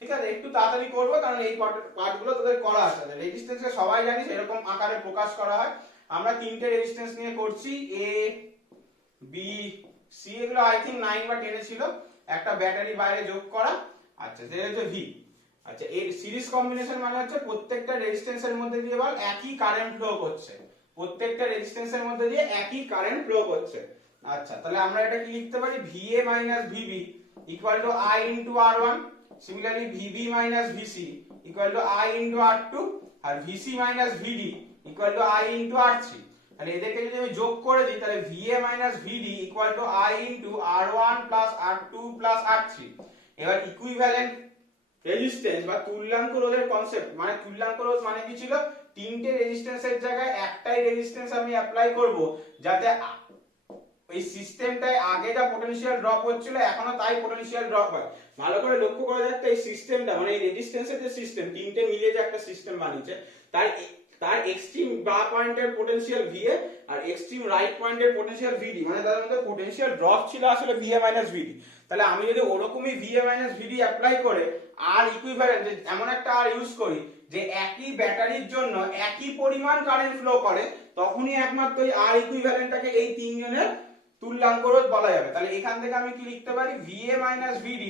ঠিক আছে, একটু তাড়াতাড়ি করবো কারণ এই পার্টগুলো তোদের করা আছে। রেজিস্ট্যান্সকে সবাই জানিস এরকম আকারে প্রকাশ করা হয়। আমরা তিনটে রেজিস্ট্যান্স নিয়ে করছি, এ বি সি, এগুলো আই থিংক 9 বা 10 এ ছিল, একটা ব্যাটারি বাইরে যোগ করা। আচ্ছা, যেটা হচ্ছে ভি। আচ্ছা, এই সিরিজ কম্বিনেশন মানে হচ্ছে প্রত্যেকটা রেজিস্ট্যান্সের মধ্যে দিয়ে বল একই কারেন্ট ফ্লো করছে, প্রত্যেকটা রেজিস্ট্যান্সের মধ্যে দিয়ে একই কারেন্ট ফ্লো করছে। আচ্ছা, তাহলে আমরা এটা কি লিখতে পারি, VA minus VB equal to I into R1, similarly VB minus VC equal to I into R2, আর VC minus VD equal to I into R3। তাহলে এদেরকে যদি আমি যোগ করে দিই তাহলে VA minus VD equal to I into R1 plus R2 plus R3। এবার ইকুইভ্যালেন্ট রেজিস্ট্যান্স বা তুল্যাঙ্ক রোধের কনসেপ্ট, মানে তুল্যাঙ্ক রোধ মানে কি ছিল, তিনটে রেজিস্ট্যান্সের জায়গায় একটাই রেজিস্ট্যান্স আমি অ্যাপ্লাই করব, যাতে এই সিস্টেমটায় আগে যা পটেনশিয়াল ড্রপ হচ্ছিল এখনো তাই পটেনশিয়াল ড্রপ হয়। ভালো করে লক্ষ্য করা যাচ্ছে এই সিস্টেমটা, মানে এই রেজিস্ট্যান্সের যে সিস্টেম, তিনটে মিলে যে একটা সিস্টেম বানিয়েছে, তার এক্সট্রিম বা পয়েন্টের পটেনশিয়াল VA আর এক্সট্রিম রাইট পয়েন্টের পটেনশিয়াল VD, মানে তার মধ্যে পটেনশিয়াল ড্রপ ছিল আসলে VA মাইনাস VD। তাহলে আমি যদি ওরকমই VA মাইনাস VD অ্যাপ্লাই করে আর ইকুইভ্যালেন্ট এমন একটা আর ইউজ করি যে একই ব্যাটারির জন্য একই পরিমাণ কারেন্ট ফ্লো করে, তখনই একমাত্র এই আর ইকুইভ্যালেন্টটাকে এই তিনজনের তুল্যাঙ্ক রোধ বলা যাবে। তাহলে এখান থেকে আমি কি লিখতে পারি, VA minus VD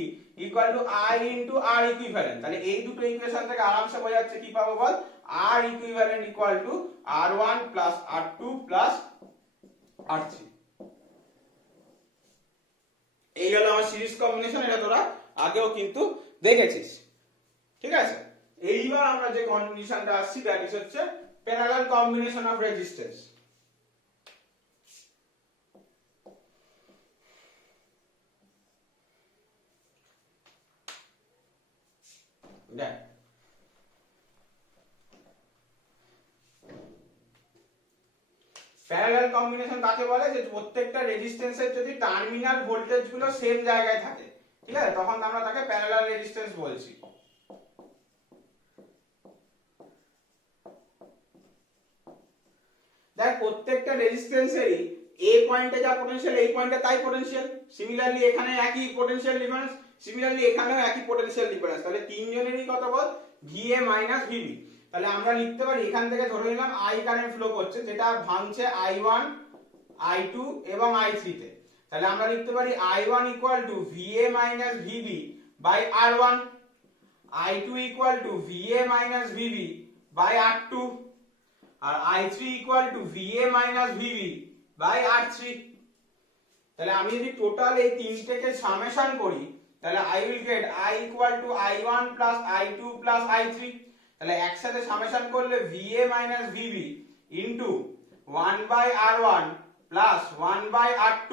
equal to I into R equivalent. তাহলে এই দুটো ইকুয়েশন থেকে আরামসে বোঝা যাচ্ছে কি পাবো বল, R equivalent equal to R1 plus R2 plus R3। এই হলো আমার সিরিজ কম্বিনেশন, এটা তোরা আগেও কিন্তু দেখেছিস। ঠিক আছে, এইবার আমরা যে কন্ডিশনটা আসছি দ্যাট ইজ হচ্ছে প্যারালাল কম্বিনেশন অফ রেজিস্ট্যান্স। দেখ, প্যারালাল কম্বিনেশন কাকে বলে, যে প্রত্যেকটা রেজিস্ট্যান্সের যদি টার্মিনাল ভোল্টেজ গুলো সেম জায়গায় থাকে, ঠিক আছে, তখন আমরা তাকে প্যারালাল রেজিস্ট্যান্স বলছি। দেখ, প্রত্যেকটা রেজিস্ট্যান্সেরই এ পয়েন্টে যা পোটেনশিয়াল এই পয়েন্টে তাই পোটেনশিয়াল, সিমিলারলি এখানে একই পোটেনশিয়াল ডিফারেন্স, সিমিলারলি এখানেও একই পোটেনশিয়াল ডিফারেন্স, তাহলে তিনজনেরই কত বল VA মাইনাস VB। তাহলে আমরা লিখতে পারি এখান থেকে ধরে নিলাম I কারেন্ট ফ্লো করছে যেটা ভাঙছে I1 I2 এবং I3 তে, তাহলে আমরা লিখতে পারি I1 equal to VA minus VB by R1, I2 equal to VA minus VB by R2 আর I3 equal to VA minus VB by R3। তাহলে আমি যদি টোটাল এই তিনটেকে সামেশন করি তাহলে I will get I equal to I1 plus I2 plus I3, তাহলে একসাথে summation করলে VA minus VB into 1 by R1 plus 1 by R2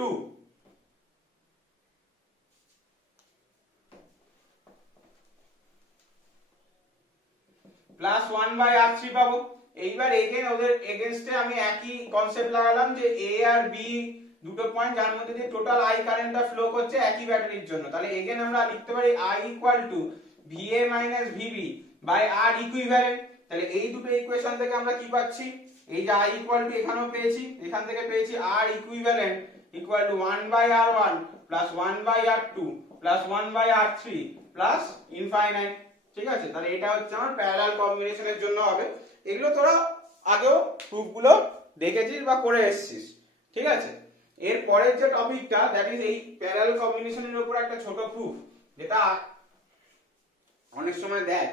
plus 1 by R3 পাবো। এইবার এগেন ওদের এগেইনস্টে আমি একই কনসেপ্ট লাগালাম যে A আর B দুটো পয়েন্ট যার মধ্যে দিয়ে টোটাল I কারেন্টটা ফ্লো করছে একই ব্যাটারির জন্য, তাহলে এগেন আমরা লিখতে পারি I equal to VA minus VB by R equivalent। তাহলে এই দুটো ইকুয়েশন থেকে আমরা কি পাচ্ছি, এই যে I equal to এখানেও পেয়েছি, এখান থেকে পেয়েছি R equivalent equal to 1 by R1 plus 1 by R2 plus 1 by R3 plus infinite। ঠিক আছে, তাহলে এটা হচ্ছে আমার প্যারালাল কম্বিনেশনের জন্য হবে। এগুলো তোরা আগেও প্রুফগুলো দেখেছিস বা করে এসেছিস। ঠিক আছে, এর পরের যে টপিকটা দ্যাট ইজ এই প্যারালাল কম্বিনেশনের উপর একটা ছোট প্রুফ, যেটা অনেক সময় দেখ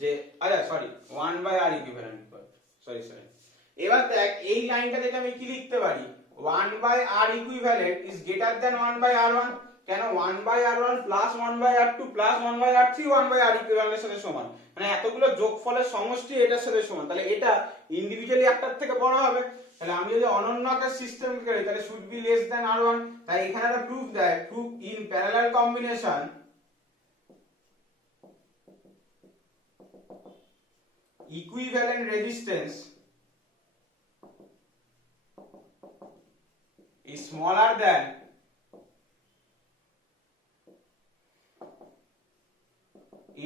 যে আচ্ছা sorry 1 by r equivalent sorry এবার দেখ এই লাইনটা থেকে আমি কি লিখতে পারি 1 by r equivalent is greater than 1 by r1। কেন 1 by r1 plus 1 by r2 plus 1 by r3 1 by r ইকুইভ্যালেন্টের সাথে সমান, মানে এতগুলো যোগফলের সমষ্টি এটার সাথে সমান, তাহলে এটা ইন্ডিভিজুয়ালি একটার থেকে বড় হবে। তাহলে আমি যদি অনন্য আকার সিস্টেম করি তাহলে should be less than r1। তাই এখানে একটা প্রুফ দেয়, proof in parallel combination equivalent resistance is smaller than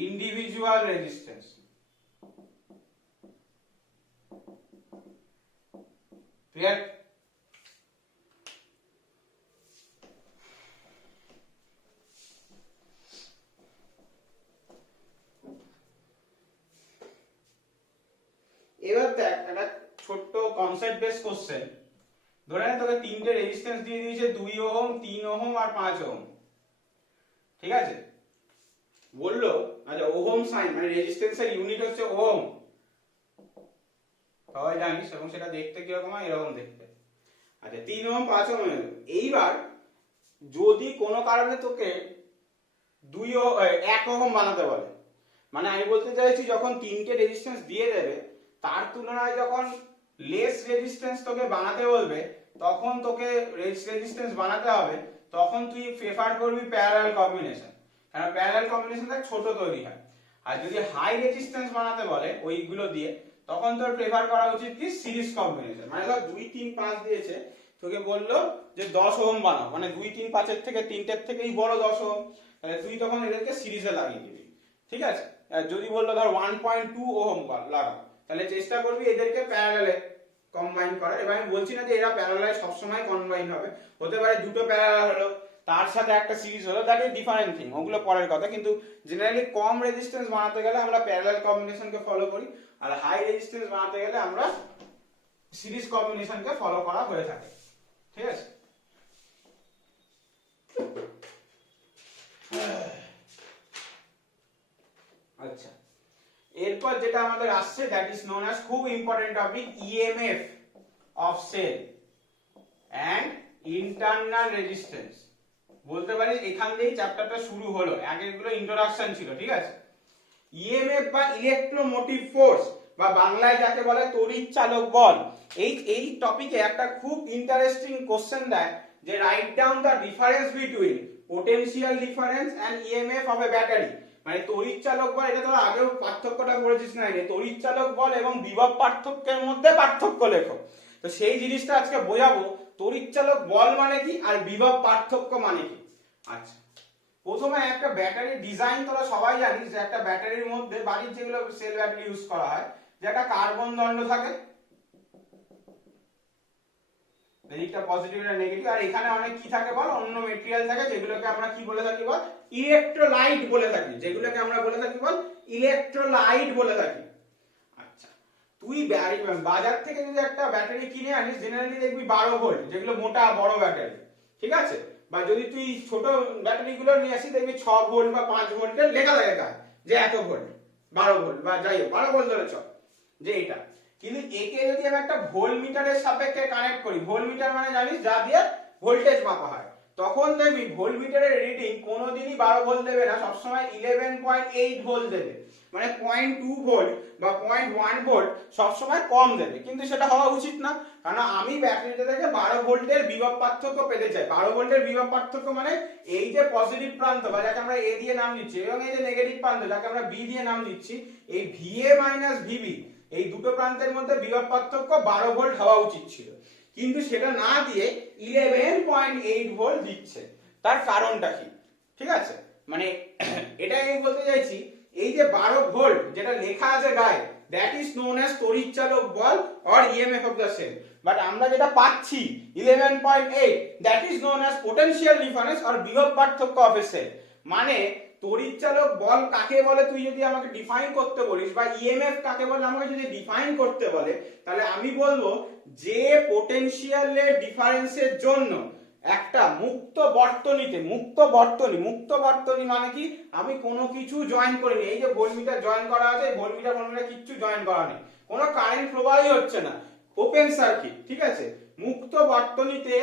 individual resistance। clear? এবার দেখ একটা ছোট্ট কনসেপ্ট বেস কোশ্চেন, ধরে নে তোকে তিনটে রেজিস্ট্যান্স দিয়ে দিয়েছে 2 ওহম 3 ওহম আর 5 ওহম। ঠিক আছে, বললো আচ্ছা ওহম সাইন মানে রেজিস্ট্যান্সের ইউনিট হচ্ছে ওহম, সবাই জানিস, এবং সেটা দেখতে কি রকম হয় এরকম দেখতে। আচ্ছা 3 ওহম 5 ওহম, এইবার যদি কোনো কারণে তোকে 1 ওহম বানাতে বলে, মানে আমি বলতে চাইছি যখন তিনটে রেজিস্ট্যান্স দিয়ে দেবে তার তুলনায় যখন লেস রেজিস্ট্যান্স তোকে বানাতে বলবে তখন তোকে রেজিস্ট্যান্স বানাতে হবে, তখন তুই প্রেফার করবি প্যারালাল কম্বিনেশন, কারণ প্যারালাল কম্বিনেশনটা ছোট তৈরি হয়। আর যদি হাই রেজিস্ট্যান্স বানাতে বলে ওইগুলো দিয়ে তখন তোর প্রেফার করা উচিত কি সিরিজ কম্বিনেশন। মানে ধর 2 3 5 দিয়েছে, তোকে বললো যে 10 ওহম বানাও, মানে 2 3 5 এর থেকে তিনটের থেকেই বড় 10 ওহম, তাহলে তুই তখন এদেরকে সিরিজে লাগিয়ে দিবি। ঠিক আছে, আর যদি বললো ধর 1.2 ওহম লাগাও তাহলে চেষ্টা করবি এদেরকে প্যারালালে কম্বাইন করার। এবার আমি বলছি না যে এরা প্যারালালে সবসময় কম্বাইন হবে, হতে পারে দুটো প্যারালাল হলো তার সাথে একটা সিরিজ হলো, দ্যাট ইজ ডিফারেন্ট থিং, ওগুলো পরের কথা। কিন্তু জেনারেলি কম রেজিস্ট্যান্স বানাতে গেলে আমরা প্যারালাল কম্বিনেশনকে ফলো করি, আর হাই রেজিস্ট্যান্স বানাতে গেলে আমরা সিরিজ কম্বিনেশনকে ফলো করা হয়ে থাকে। ঠিক আছে, আচ্ছা এরপর যেটা আমাদের আসছে দ্যাট ইজ নোন অ্যাজ খুব important topic EMF of cell and internal resistance. বলতে পারি এখান দিয়েই চ্যাপ্টারটা শুরু হলো, আগেরগুলো ইন্ট্রোডাকশন ছিল। ঠিক আছে, ইএমএফ বা ইলেকট্রোমোটিভ ফোর্স বা বাংলায় যাকে বলে তড়িৎ চালক বল, এই টপিকে একটা খুব ইন্টারেস্টিং কোশ্চেন দেয় যে write down the difference between potential difference and EMF of a battery. মানে তড়িৎ চালক বল, এটা তোরা আগেও পার্থক্যটা পড়েছিস না, তড়িৎ চালক বল এবং বিভব পার্থক্যের মধ্যে পার্থক্য লেখো। তো সেই জিনিসটা আজকে বোঝাবো, তড়িৎ চালক বল মানে কি আর বিভব পার্থক্য মানে কি। আচ্ছা প্রথমে একটা ব্যাটারি ডিজাইন তোরা সবাই জানিস যে একটা ব্যাটারির মধ্যে বাড়ির যেগুলো সেল ব্যাটারি ইউজ করা হয় যে একটা কার্বন দণ্ড থাকে, এদিকটা পজিটিভ আর নেগেটিভ। আর এখানে অনেক কি থাকে বল, অন্য মেটেরিয়াল থাকে যেগুলোকে আমরা কি বলে থাকি বল, ইলেকট্রোলাইট বলে থাকি, যেগুলোকে আমরা বলে থাকি বল ইলেকট্রোলাইট বলে থাকি। আচ্ছা, তুই বাজার থেকে যদি একটা ব্যাটারি কিনে আনিস, জেনারেলি দেখবি 12 ভোল্ট, যেগুলো মোটা বড় ব্যাটারি, ঠিক আছে, বা যদি তুই ছোট ব্যাটারি গুলো নিয়ে আসিস দেখবি 6 ভোল্ট বা 5 ভোল্টের লেখা থাকে যে এত ভোল্ট, 12 ভোল্ট বা যাই হোক 12 ভোল্ট ধরে চল যে এটা। কিন্তু একে যদি আমি একটা ভোল্ট মিটারের সাপেক্ষে কানেক্ট করি, ভোল্ট মিটার মানে জানিস যা দিয়ে ভোল্টেজ মাপা হয়, তখন দেখবি ভোল্ট মিটারের রিডিং কোনোদিনই 12 ভোল্ট দেবে না, সবসময় 11.8 ভোল্ট দেবে, মানে 0.2 ভোল্ট বা 0.1 ভোল্ট সবসময় কম দেবে। কিন্তু সেটা হওয়া উচিত না, কারণ আমি ব্যাটারিতে থেকে 12 ভোল্টের বিভব পার্থক্য পেতে চাই। 12 ভোল্টের বিভব পার্থক্য মানে এই যে পজিটিভ প্রান্ত বা যাকে আমরা এ দিয়ে নাম দিচ্ছি, এবং এই যে নেগেটিভ প্রান্ত যাকে আমরা বি দিয়ে নাম দিচ্ছি, এই ভিএ মাইনাস ভিবি এই দুটো প্রান্তের মধ্যে বিভব পার্থক্য 12 ভোল্ট হওয়া উচিত ছিল, কিন্তু সেটা না দিয়ে 11.8 ভোল্ট দিচ্ছে। তার কারণটা কি? ঠিক আছে, মানে এটা আমি বলতে চাইছি, এই যে 12 ভোল্ট যেটা লেখা আছে গায়ে, that is known as তড়িৎচালক বল or EMF of the cell, but আমরা যেটা পাচ্ছি 11.8 that is known as potential difference or বিভব পার্থক্য of a cell। মানে তড়িৎচালক বল কাকে বলে তুই যদি আমাকে ডিফাইন করতে বলিস, বা ইএমএফ কাকে বলে আমাকে যদি ডিফাইন করতে বলে, তাহলে আমি বলবো যে পোটেনশিয়ালের ডিফারেন্সের জন্য একটা মুক্ত বর্তনীতে, মুক্ত বর্তনী মানে কি, আমি কোনো কিছু জয়েন করিনি, এই যে ভোল্টমিটার জয়েন করা আছে, ভোল্টমিটার কিচ্ছু জয়েন করা নেই, কোনো কারেন্ট প্রবাহই হচ্ছে না, ওপেন সার্কিট, ঠিক আছে, মুক্ত বর্তনীতে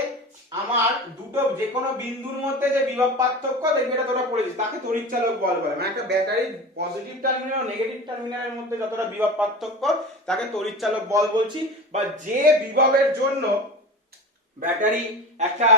আমার দুটো যে কোনো বিন্দুর মধ্যে যে বিভব পার্থক্য দেখবি, এটা তোরা পড়েছিস, তাকে তড়িৎচালক বল বলে। মানে একটা ব্যাটারির পজিটিভ টার্মিনাল ও নেগেটিভ টার্মিনালের মধ্যে যতটা বিভব পার্থক্য তাকে তড়িৎচালক বল বলছি, বা যে বিভবের জন্য ব্যাটারি একটা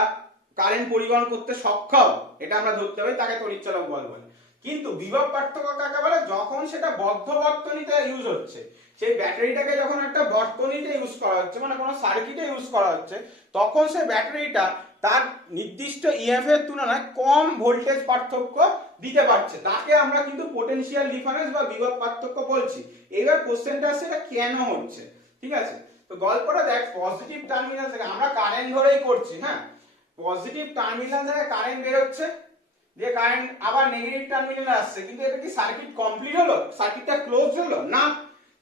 কারেন্ট পরিবহন করতে সক্ষম, এটা আমরা ধরতে পারি, তাকে তড়িৎচালক বল বলে। কিন্তু বিভব পার্থক্য কাকে বলে? যখন সেটা বদ্ধ বর্তনীতে ইউজ হচ্ছে, সেই ব্যাটারিটাকে যখন একটা বর্তনীতে ইউজ করা হচ্ছে, মানে কোনো সার্কিটে ইউজ করা হচ্ছে, তখন সেই ব্যাটারিটা তার নির্দিষ্ট ইএমএফ এর তুলনায় কম ভোল্টেজ পার্থক্য দিতে পারছে, তাকে আমরা কিন্তু পোটেনশিয়াল ডিফারেন্স বা বিভব পার্থক্য বলছি। এবার কোশ্চেনটা আসছে এটা কেন হচ্ছে, ঠিক আছে। তো গল্পটা দেখ, পজিটিভ টার্মিনাল থেকে আমরা কারেন্ট ধরেই করছি, হ্যাঁ, পজিটিভ টার্মিনাল থেকে কারেন্ট বের হচ্ছে, যে কারেন্ট আবার নেগেটিভ টার্মিনালে আসছে, কিন্তু এটা কি সার্কিট কমপ্লিট হলো, সার্কিটটা ক্লোজ হলো না?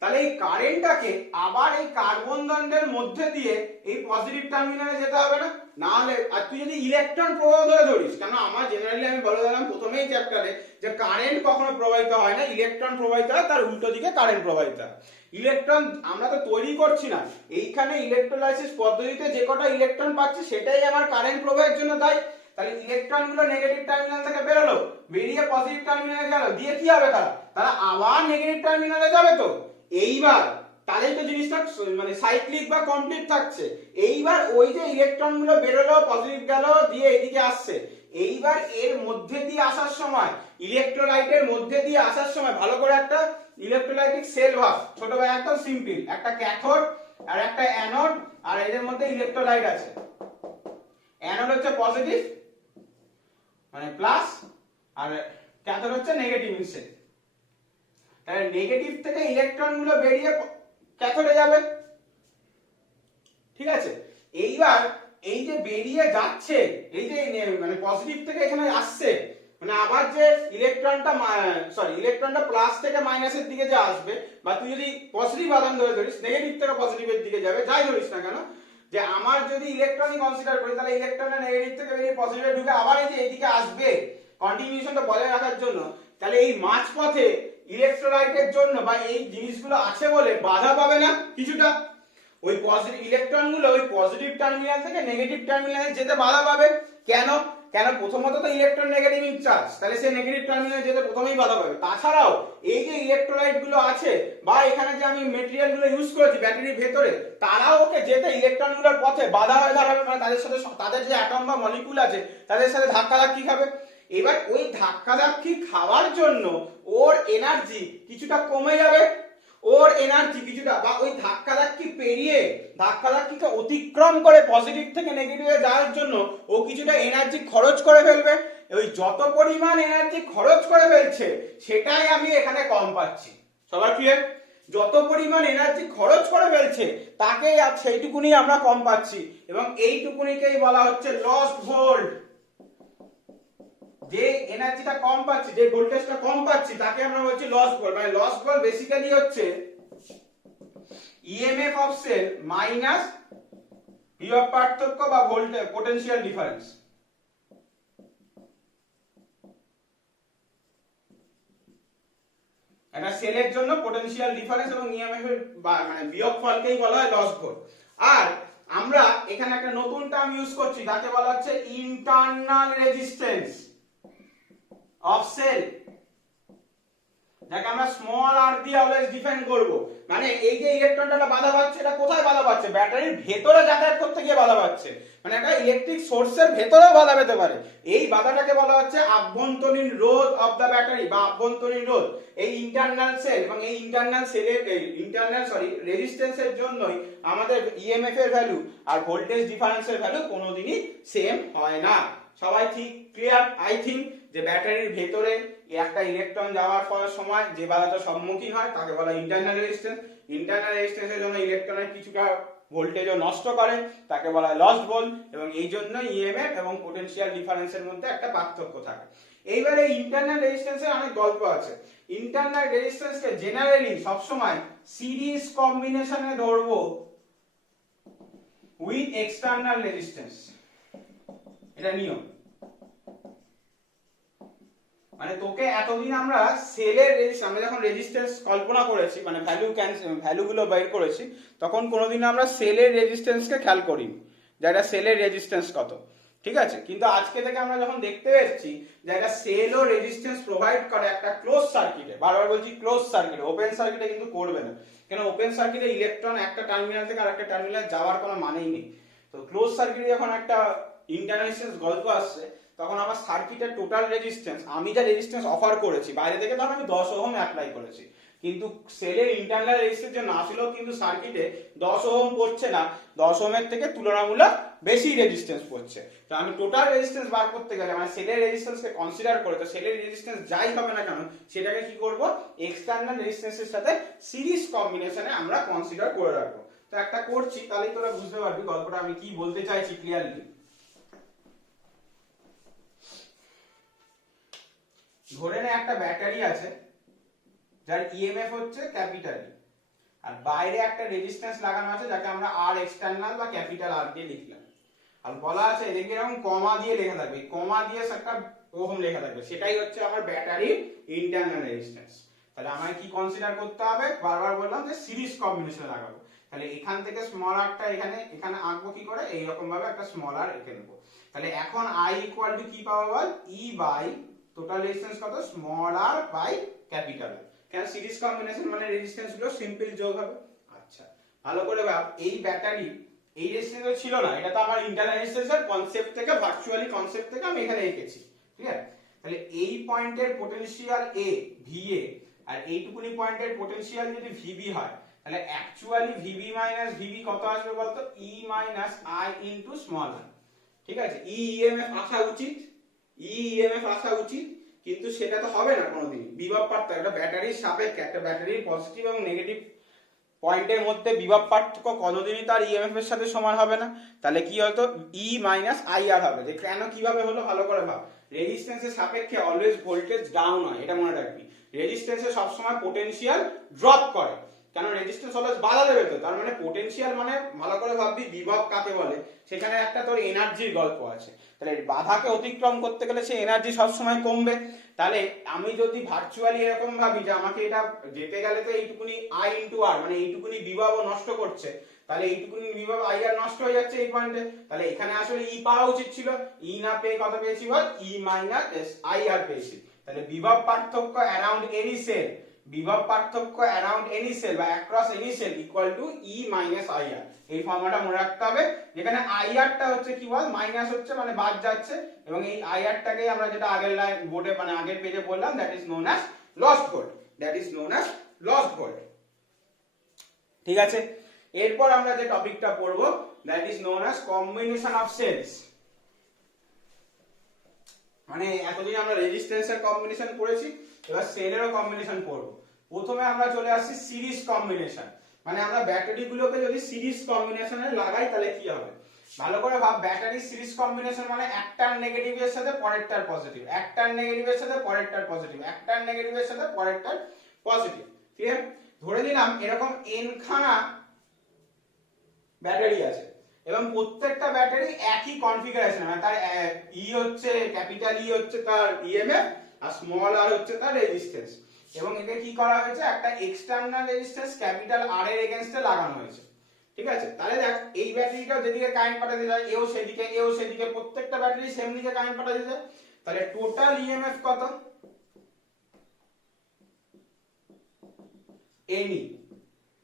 তাহলে এই কারেন্টটাকে আবার এই কার্বন দণ্ডের মধ্যে দিয়ে এই পজিটিভ টার্মিনালে যেতে হবে না? না হলে, আর তুই যদি ইলেকট্রন প্রবাহ ধরে ধরিস, কেন আমার জেনারেলি আমি বলে দিলাম প্রথমেই চ্যাপ্টারে যে কারেন্ট কখনো প্রবাহিত হয় না, ইলেকট্রন প্রবাহিত হয়, তার উল্টো দিকে কারেন্ট প্রবাহিত হয়। ইলেকট্রন আমরা তো তৈরি করছি না, এইখানে ইলেকট্রোলাইসিস পদ্ধতিতে যে কটা ইলেকট্রন পাচ্ছি সেটাই আমার কারেন্ট প্রবাহের জন্য দায়ী। তাহলে ইলেকট্রন গুলো নেগেটিভ টার্মিনাল থেকে বেরোলো, বেরিয়ে পজিটিভ টার্মিনালে গেল, দিয়ে কি হবে, তারা আবার নেগেটিভ টার্মিনালে যাবে। তো এইবার তাহলেই তো জিনিসটা মানে সাইক্লিক বা কমপ্লিট থাকছে। এইবার ওই যে ইলেকট্রন গুলো বেরোলো, পজিটিভ গেল, দিয়ে এদিকে আসছে, এইবার এর মধ্যে দিয়ে আসার সময়, ইলেকট্রোলাইটের মধ্যে দিয়ে আসার সময় ভালো করে একটা ইলেকট্রোলাইটিক সেল ভাব, ছোট ভাই একদম সিম্পল, একটা ক্যাথোড আর একটা অ্যানোড, আর এদের মধ্যে ইলেকট্রোলাইট আছে। অ্যানোড হচ্ছে পজিটিভ মানে প্লাস, আর ক্যাথোড হচ্ছে নেগেটিভ ইনসেট। তাহলে নেগেটিভ থেকে ইলেকট্রন গুলো বেরিয়ে ক্যাথোডে যাবে, ঠিক আছে। এইবার এই যে বেরিয়ে যাচ্ছে, এই যে মানে পজিটিভ থেকে এখানে আসছে, মানে আবার যে ইলেকট্রনটা প্লাস থেকে মাইনাসের দিকে যে আসবে, বা তুই যদি পজিটিভ আধান ধরে ধরিস, নেগেটিভ থেকে পজিটিভের দিকে যাবে, যাই ধরিস না কেন, যে আমার যদি ইলেকট্রনই কনসিডার করি, তাহলে ইলেকট্রনটা নেগেটিভ থেকে বেরিয়ে পজিটিভে ঢুকে আবার এই যে এইদিকে আসবে কন্টিনিউশনটা বজায় রাখার জন্য। তাহলে এই মাঝপথে ইলেকট্রোলাইটের জন্য বা এই জিনিসগুলো আছে বলে বাধা পাবে না কিছুটা, ওই পজিটিভ ইলেকট্রন গুলো ওই পজিটিভ টার্মিনাল থেকে নেগেটিভ টার্মিনালে যেতে বাধা পাবে। কেন? প্রথমত তো ইলেকট্রন নেগেটিভ চার্জ, তাহলে সে নেগেটিভ টার্মিনালে যেতে প্রথমেই বাধা পাবে। তাছাড়াও এই যে ইলেকট্রোলাইট গুলো আছে বা এখানে যে আমি মেটেরিয়াল গুলো ইউজ করেছি ব্যাটারির ভেতরে, তারাও ওকে যেতে ইলেকট্রন গুলোর পথে বাধা হয়ে দাঁড়াবে, মানে তাদের সাথে তাদের যে অ্যাটম বা মলিকুল আছে তাদের সাথে ধাক্কাধাক্কি খাবে। এবার ওই ধাক্কাধাক্কি খাওয়ার জন্য ওর এনার্জি কিছুটা কমে যাবে, ওর এনার্জি কিছুটা, বা ওই ধাক্কাধাক্কি পেরিয়ে, ধাক্কাধাক্কিকে অতিক্রম করে পজিটিভ থেকে নেগেটিভে যাওয়ার জন্য ও কিছুটা এনার্জি খরচ করে ফেলবে। ওই যত পরিমাণ এনার্জি খরচ করে ফেলছে সেটাই আমি এখানে কম পাচ্ছি। সবার ক্লিয়ার? যত পরিমাণ এনার্জি খরচ করে ফেলছে তাকে আর সেইটুকুনি আমরা কম পাচ্ছি, এবং এইটুকুনিকেই বলা হচ্ছে লস্ট ভোল্ট। যে এনার্জিটা কম পাচ্ছি, যে ভোল্টেজটা কম পাচ্ছি তাকে আমরা বলছি লস্ট ভোল্ট। মানে লস্ট ভোল্ট বেসিক্যালি হচ্ছে ইএমএফ অফ সেল মাইনাস বিভব পার্থক্য বা ভোল্টেজ পোটেনশিয়াল ডিফারেন্স। একটা সেলের জন্য পোটেনশিয়াল ডিফারেন্স এবং ইএমএফ এর মানে বিয়োগফলকেই বলা হয় লস্ট ভোল্ট। আর আমরা এখানে একটা নতুন টার্ম ইউজ করছি যাকে বলা হচ্ছে ইন্টারনাল রেজিস্ট্যান্স অফ সেল, যাকে আমরা স্মল আর দিয়ে অলওয়েজ ডিফাইন করব। মানে এই যে ইলেকট্রনটা বাধা পাচ্ছে, এটা কোথায় বাধা পাচ্ছে? ব্যাটারির ভেতরে যাতায়াত করতে গিয়ে বাধা পাচ্ছে, মানে একটা ইলেকট্রিক সোর্সের ভেতরেও বাধা পেতে পারে। এই বাধাটাকে বলা হচ্ছে আভ্যন্তরীণ রোধ অফ দা ব্যাটারি বা আভ্যন্তরীণ রোধ। এই ইন্টারনাল সেল এবং এই ইন্টারনাল সেলের রেজিস্ট্যান্সের জন্যই আমাদের ইএমএফ এর ভ্যালু আর ভোল্টেজ ডিফারেন্সের ভ্যালু কোনোদিনই সেম হয় না। সবাই ঠিক ক্লিয়ার আই থিঙ্ক যে ব্যাটারির ভেতরে একটা ইলেকট্রন যাওয়ার সময় যে বাধাটার সম্মুখীন হয় তাকে বলা ইন্টারনাল রেজিস্ট্যান্স। ইন্টারনাল রেজিস্ট্যান্সের জন্য ইলেকট্রনের কিছুটা ভোল্টেজও নষ্ট করে, তাকে বলা হয় লস্ট ভোল্ট, এবং এই জন্য ইএমএফ এবং পোটেনশিয়াল ডিফারেন্সের মধ্যে একটা পার্থক্য থাকে। এইবারে ইন্টারনাল রেজিস্ট্যান্সের অনেক গল্প আছে। ইন্টারনাল রেজিস্ট্যান্সকে জেনারেলি সবসময় সিরিজ কম্বিনেশনে ধরবো উইথ এক্সটার্নাল রেজিস্ট্যান্স, এটা নিয়ম। মানে তোকে এতদিন আমরা সেলের আমরা যখন রেজিস্ট্যান্স কল্পনা করেছি, মানে ভ্যালুগুলো বের করেছি, তখন কোনোদিন আমরা সেলের রেজিস্ট্যান্সকে খেয়াল করিনি যে এটা সেলের রেজিস্ট্যান্স কত, ঠিক আছে? কিন্তু আজকে থেকে আমরা যখন দেখতে পেয়েছি যে একটা সেলও রেজিস্ট্যান্স প্রোভাইড করে একটা ক্লোজ সার্কিটে, বারবার বলছি ক্লোজ সার্কিটে, ওপেন সার্কিটে কিন্তু করবে না, কেন ওপেন সার্কিটে ইলেকট্রন একটা টার্মিনাল থেকে আরেকটা টার্মিনাল যাওয়ার কোনো মানেই নেই। তো ক্লোজ সার্কিটে যখন একটা ইন্টারনাল রেজিস্ট্যান্স গল্প আসছে, তখন আমার সার্কিটের টোটাল রেজিস্ট্যান্স, আমি যা রেজিস্ট্যান্স অফার করেছি বাইরে থেকে, তখন আমি 10 ওহম অ্যাপ্লাই করেছি, কিন্তু সেলের ইন্টারনাল রেজিস্ট্যান্স জন্য আসলেও কিন্তু সার্কিটে 10 ওহম পড়ছে না, 10 ওহমের থেকে তুলনামূলক বেশি রেজিস্ট্যান্স পড়ছে। তো আমি টোটাল রেজিস্ট্যান্স বার করতে গেলে মানে সেলের রেজিস্ট্যান্সকে কনসিডার করে, তো সেলের রেজিস্ট্যান্স যাই হবে না কেন সেটাকে কি করব, এক্সটার্নাল রেজিস্ট্যান্সের সাথে সিরিজ কম্বিনেশনে আমরা কনসিডার করে রাখবো। তো একটা করছি, তাহলেই তোরা বুঝতে পারবি গল্পটা আমি কি বলতে চাইছি ক্লিয়ারলি। ধরে নে একটা ব্যাটারি আছে যার ইএমএফ হচ্ছে ক্যাপিটাল ই, আর বাইরে একটা রেজিস্ট্যান্স লাগানো আছে যাকে আমরা আর এক্সটার্নাল বা ক্যাপিটাল আর দিয়ে লিখলাম, আর বলা আছে এদিকে এরকম কমা দিয়ে লেখা থাকবে, কমা দিয়ে একটা ওহম লেখা থাকবে, সেটাই হচ্ছে আমার ব্যাটারির ইন্টারনাল রেজিস্ট্যান্স। তাহলে আমায় কি কনসিডার করতে হবে? বারবার বললাম যে সিরিজ কম্বিনেশন লাগাবো। তাহলে এখান থেকে স্মল আরটা এখানে আঁকবো কি করে, এইরকম ভাবে একটা স্মল আর এঁকে নেবো। তাহলে এখন আই ইকুয়াল টু কি পাবো বল, ই বাই টোটাল রেজিস্ট্যান্স কত, small r by capital R. কেন সিরিজ কম্বিনেশন মানে রেজিস্ট্যান্স গুলো সিম্পল যোগ হবে। আচ্ছা ভালো করে ভাব, এই ব্যাটারি এই রেজিস্ট্যান্স ছিল না, এটা তো আমার ইন্টারনাল রেজিস্ট্যান্সের কনসেপ্ট থেকে, ভার্চুয়ালি কনসেপ্ট থেকে আমি এখানে এঁকেছি, ঠিক আছে? তাহলে এই পয়েন্টের পোটেনশিয়াল এ ভিএ আর এইটুকুনি পয়েন্টের পোটেনশিয়াল যদি ভিবি হয়, তাহলে অ্যাকচুয়ালি ভিবি মাইনাস ভিবি কত আসবে বলতো, ই মাইনাস আই ইনটু স্মল আর, ঠিক আছে? ইএমএফ আসা উচিত, ইএমএফ আসা উচিত, কিন্তু সেটা তো হবে না কোনোদিন। বিভব পার্থক্য, একটা ব্যাটারির সাপেক্ষে, একটা ব্যাটারির পজিটিভ এবং নেগেটিভ পয়েন্টের মধ্যে বিভব পার্থক্য কোনোদিনই তার ইএমএফ এর সাথে সমান হবে না। তাহলে কি হতো, ই মাইনাস আই আর হবে। যে কেন কিভাবে হলো ভালো করে ভাব, রেজিস্ট্যান্সের সাপেক্ষে অলওয়েজ ভোল্টেজ ডাউন হয়, এটা মনে রাখবি। রেজিস্ট্যান্সে সবসময় পোটেনশিয়াল ড্রপ করে, কেন রেজিস্ট্যান্স অলওয়েজ বাধা দেবে, তো তার মানে পোটেনশিয়াল মানে ভালো করে ভাববি বিভব কাকে বলে, সেখানে একটা তোর এনার্জির গল্প আছে। তাহলে বাধাকে অতিক্রম করতে গেলে সে এনার্জি সবসময় কমবে। তাহলে আমি যদি ভার্চুয়ালি এরকম ভাবি যে আমাকে এটা যেতে গেলে তো এইটুকুনি আই ইনটু আর, মানে এইটুকুনি বিভব নষ্ট করছে, তাহলে এইটুকুনি বিভব আই আর নষ্ট হয়ে যাচ্ছে এই পয়েন্টে। তাহলে এখানে আসলে ই পাওয়া উচিত ছিল, ই না পেয়ে কত পেয়েছি বল, ই মাইনাস আই আর পেয়েছি। তাহলে বিভব পার্থক্য অ্যারাউন্ড এনি সেল, বিভব পার্থক্য অ্যারাউন্ড এনি সেল বা across any cell equal to E minus I R. এই ফর্মুলাটা মনে রাখতে হবে, যেখানে আই আরটা হচ্ছে কি বল, মাইনাস হচ্ছে মানে বাদ যাচ্ছে, এবং এই আই আরটাকে আমরা যেটা আগের লাইন বোর্ডে মানে আগের পেজে বললাম, that is known as lost volt, that is known as lost volt, ঠিক আছে? এরপর আমরা যে টপিকটা পড়বো, that is known as combination of cells. মানে এতদিন আমরা রেজিস্ট্যান্সের কম্বিনেশন পড়েছি, এবার সেলেরও কম্বিনেশন পড়বো। প্রথমে আমরা চলে আসছি সিরিজ কম্বিনেশন, মানে আমরা ব্যাটারি গুলোকে যদি সিরিজ কম্বিনেশনে লাগাই তাহলে কি হবে, ভালো করে ভাব। ব্যাটারি সিরিজ কম্বিনেশন মানে একটার নেগেটিভের সাথে পরেরটার পজিটিভ, একটার নেগেটিভের সাথে পরেরটার পজিটিভ, একটার নেগেটিভের সাথে পরেরটার পজিটিভ। ক্লিয়ার? ধরে নিলাম এরকম n খানা ব্যাটারি আছে এবং প্রত্যেকটা ব্যাটারি একই কনফিগারেশন, মানে তার ই হচ্ছে ক্যাপিটাল ই হচ্ছে তার ইএমএফ আর স্মল আর হচ্ছে তার রেজিস্ট্যান্স, এবং একে কি করা হয়েছে, একটা এক্সটার্নাল রেজিস্ট্যান্স ক্যাপিটাল আর এর এগেইনস্টে লাগানো হয়েছে। ঠিক আছে? তাহলে দেখ এই ব্যাটারিটাও যেদিকে কারেন্ট পাঠাতে যায় এও সেদিকে প্রত্যেকটা ব্যাটারি সেম দিকে কারেন্ট পাঠাতে যায়, তাহলে টোটাল ইএমএফ কত, এনি।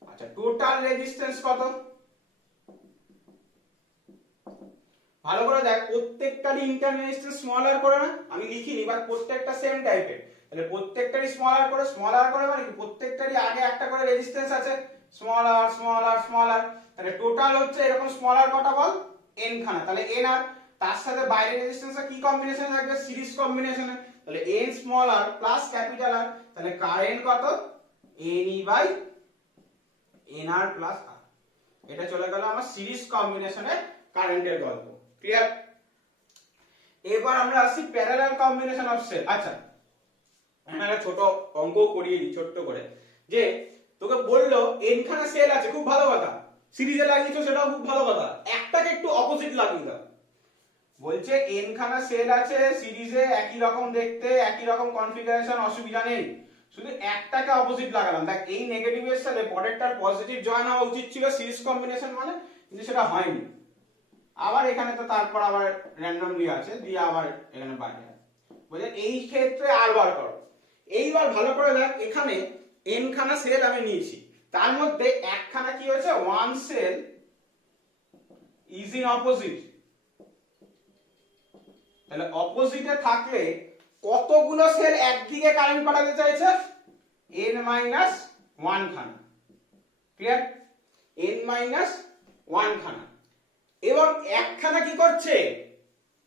আচ্ছা টোটাল রেজিস্ট্যান্স কত, ভালো করে দেখ প্রত্যেকটারই ইন্টারনাল রেজিস্ট্যান্স স্মল আর করে না, আমি লিখিনি বাট প্রত্যেকটা সেম টাইপের, তাহলে প্রত্যেকটারই স্মল আর করে মানে কি প্রত্যেকটারই আগে একটা করে রেজিস্ট্যান্স আছে স্মল আর, তাহলে টোটাল হচ্ছে এরকম স্মল আর কটা বল, n খানা, তাহলে n আর তার সাথে বাইরের রেজিস্ট্যান্সটা কি কম্বিনেশনে থাকবে, সিরিজ কম্বিনেশনে, তাহলে n small r plus capital R, তাহলে কারেন্ট কত, ne বাই nr প্লাস r। এটা চলে গেল আমার সিরিজ কম্বিনেশনের কারেন্টের গল্প। ক্লিয়ার? এবার আমরা আসি প্যারালাল কম্বিনেশন অফ সেল। আচ্ছা আমি একটা ছোট অঙ্ক করিয়ে দিই ছোট্ট করে, যে তোকে বললো n খানা সেল আছে, খুব ভালো কথা, সিরিজে লাগিয়েছো সেটাও খুব ভালো কথা, একটাকে একটু অপোজিট লাগিয়ে দাও। বলছে n খানা সেল আছে সিরিজে, একই রকম দেখতে, একই রকম কনফিগারেশন, অসুবিধা নেই, শুধু একটাকে অপোজিট লাগালাম। দেখ এই নেগেটিভের সাথে পরেরটার পজিটিভ জয়েন হওয়া উচিত ছিল সিরিজ কম্বিনেশন মানে, কিন্তু সেটা হয়নি। আবার এখানে তো তারপর আবার র্যান্ডমলি আছে দিয়ে আবার এখানে বাইরে বলে এই ক্ষেত্রে আর বার করো। এইবার ভালো করে দেখ এখানে n খানা সেল আমি নিয়েছি, তার মধ্যে একখানা কি হয়েছে, one cell is in opposite, তাহলে অপোজিটে থাকলে কতগুলো সেল একদিকে কারেন্ট পাঠাতে চাইছে, n মাইনাস ওয়ান খানা। ক্লিয়ার? n মাইনাস ওয়ান খানা, এবং একখানা কি করছে,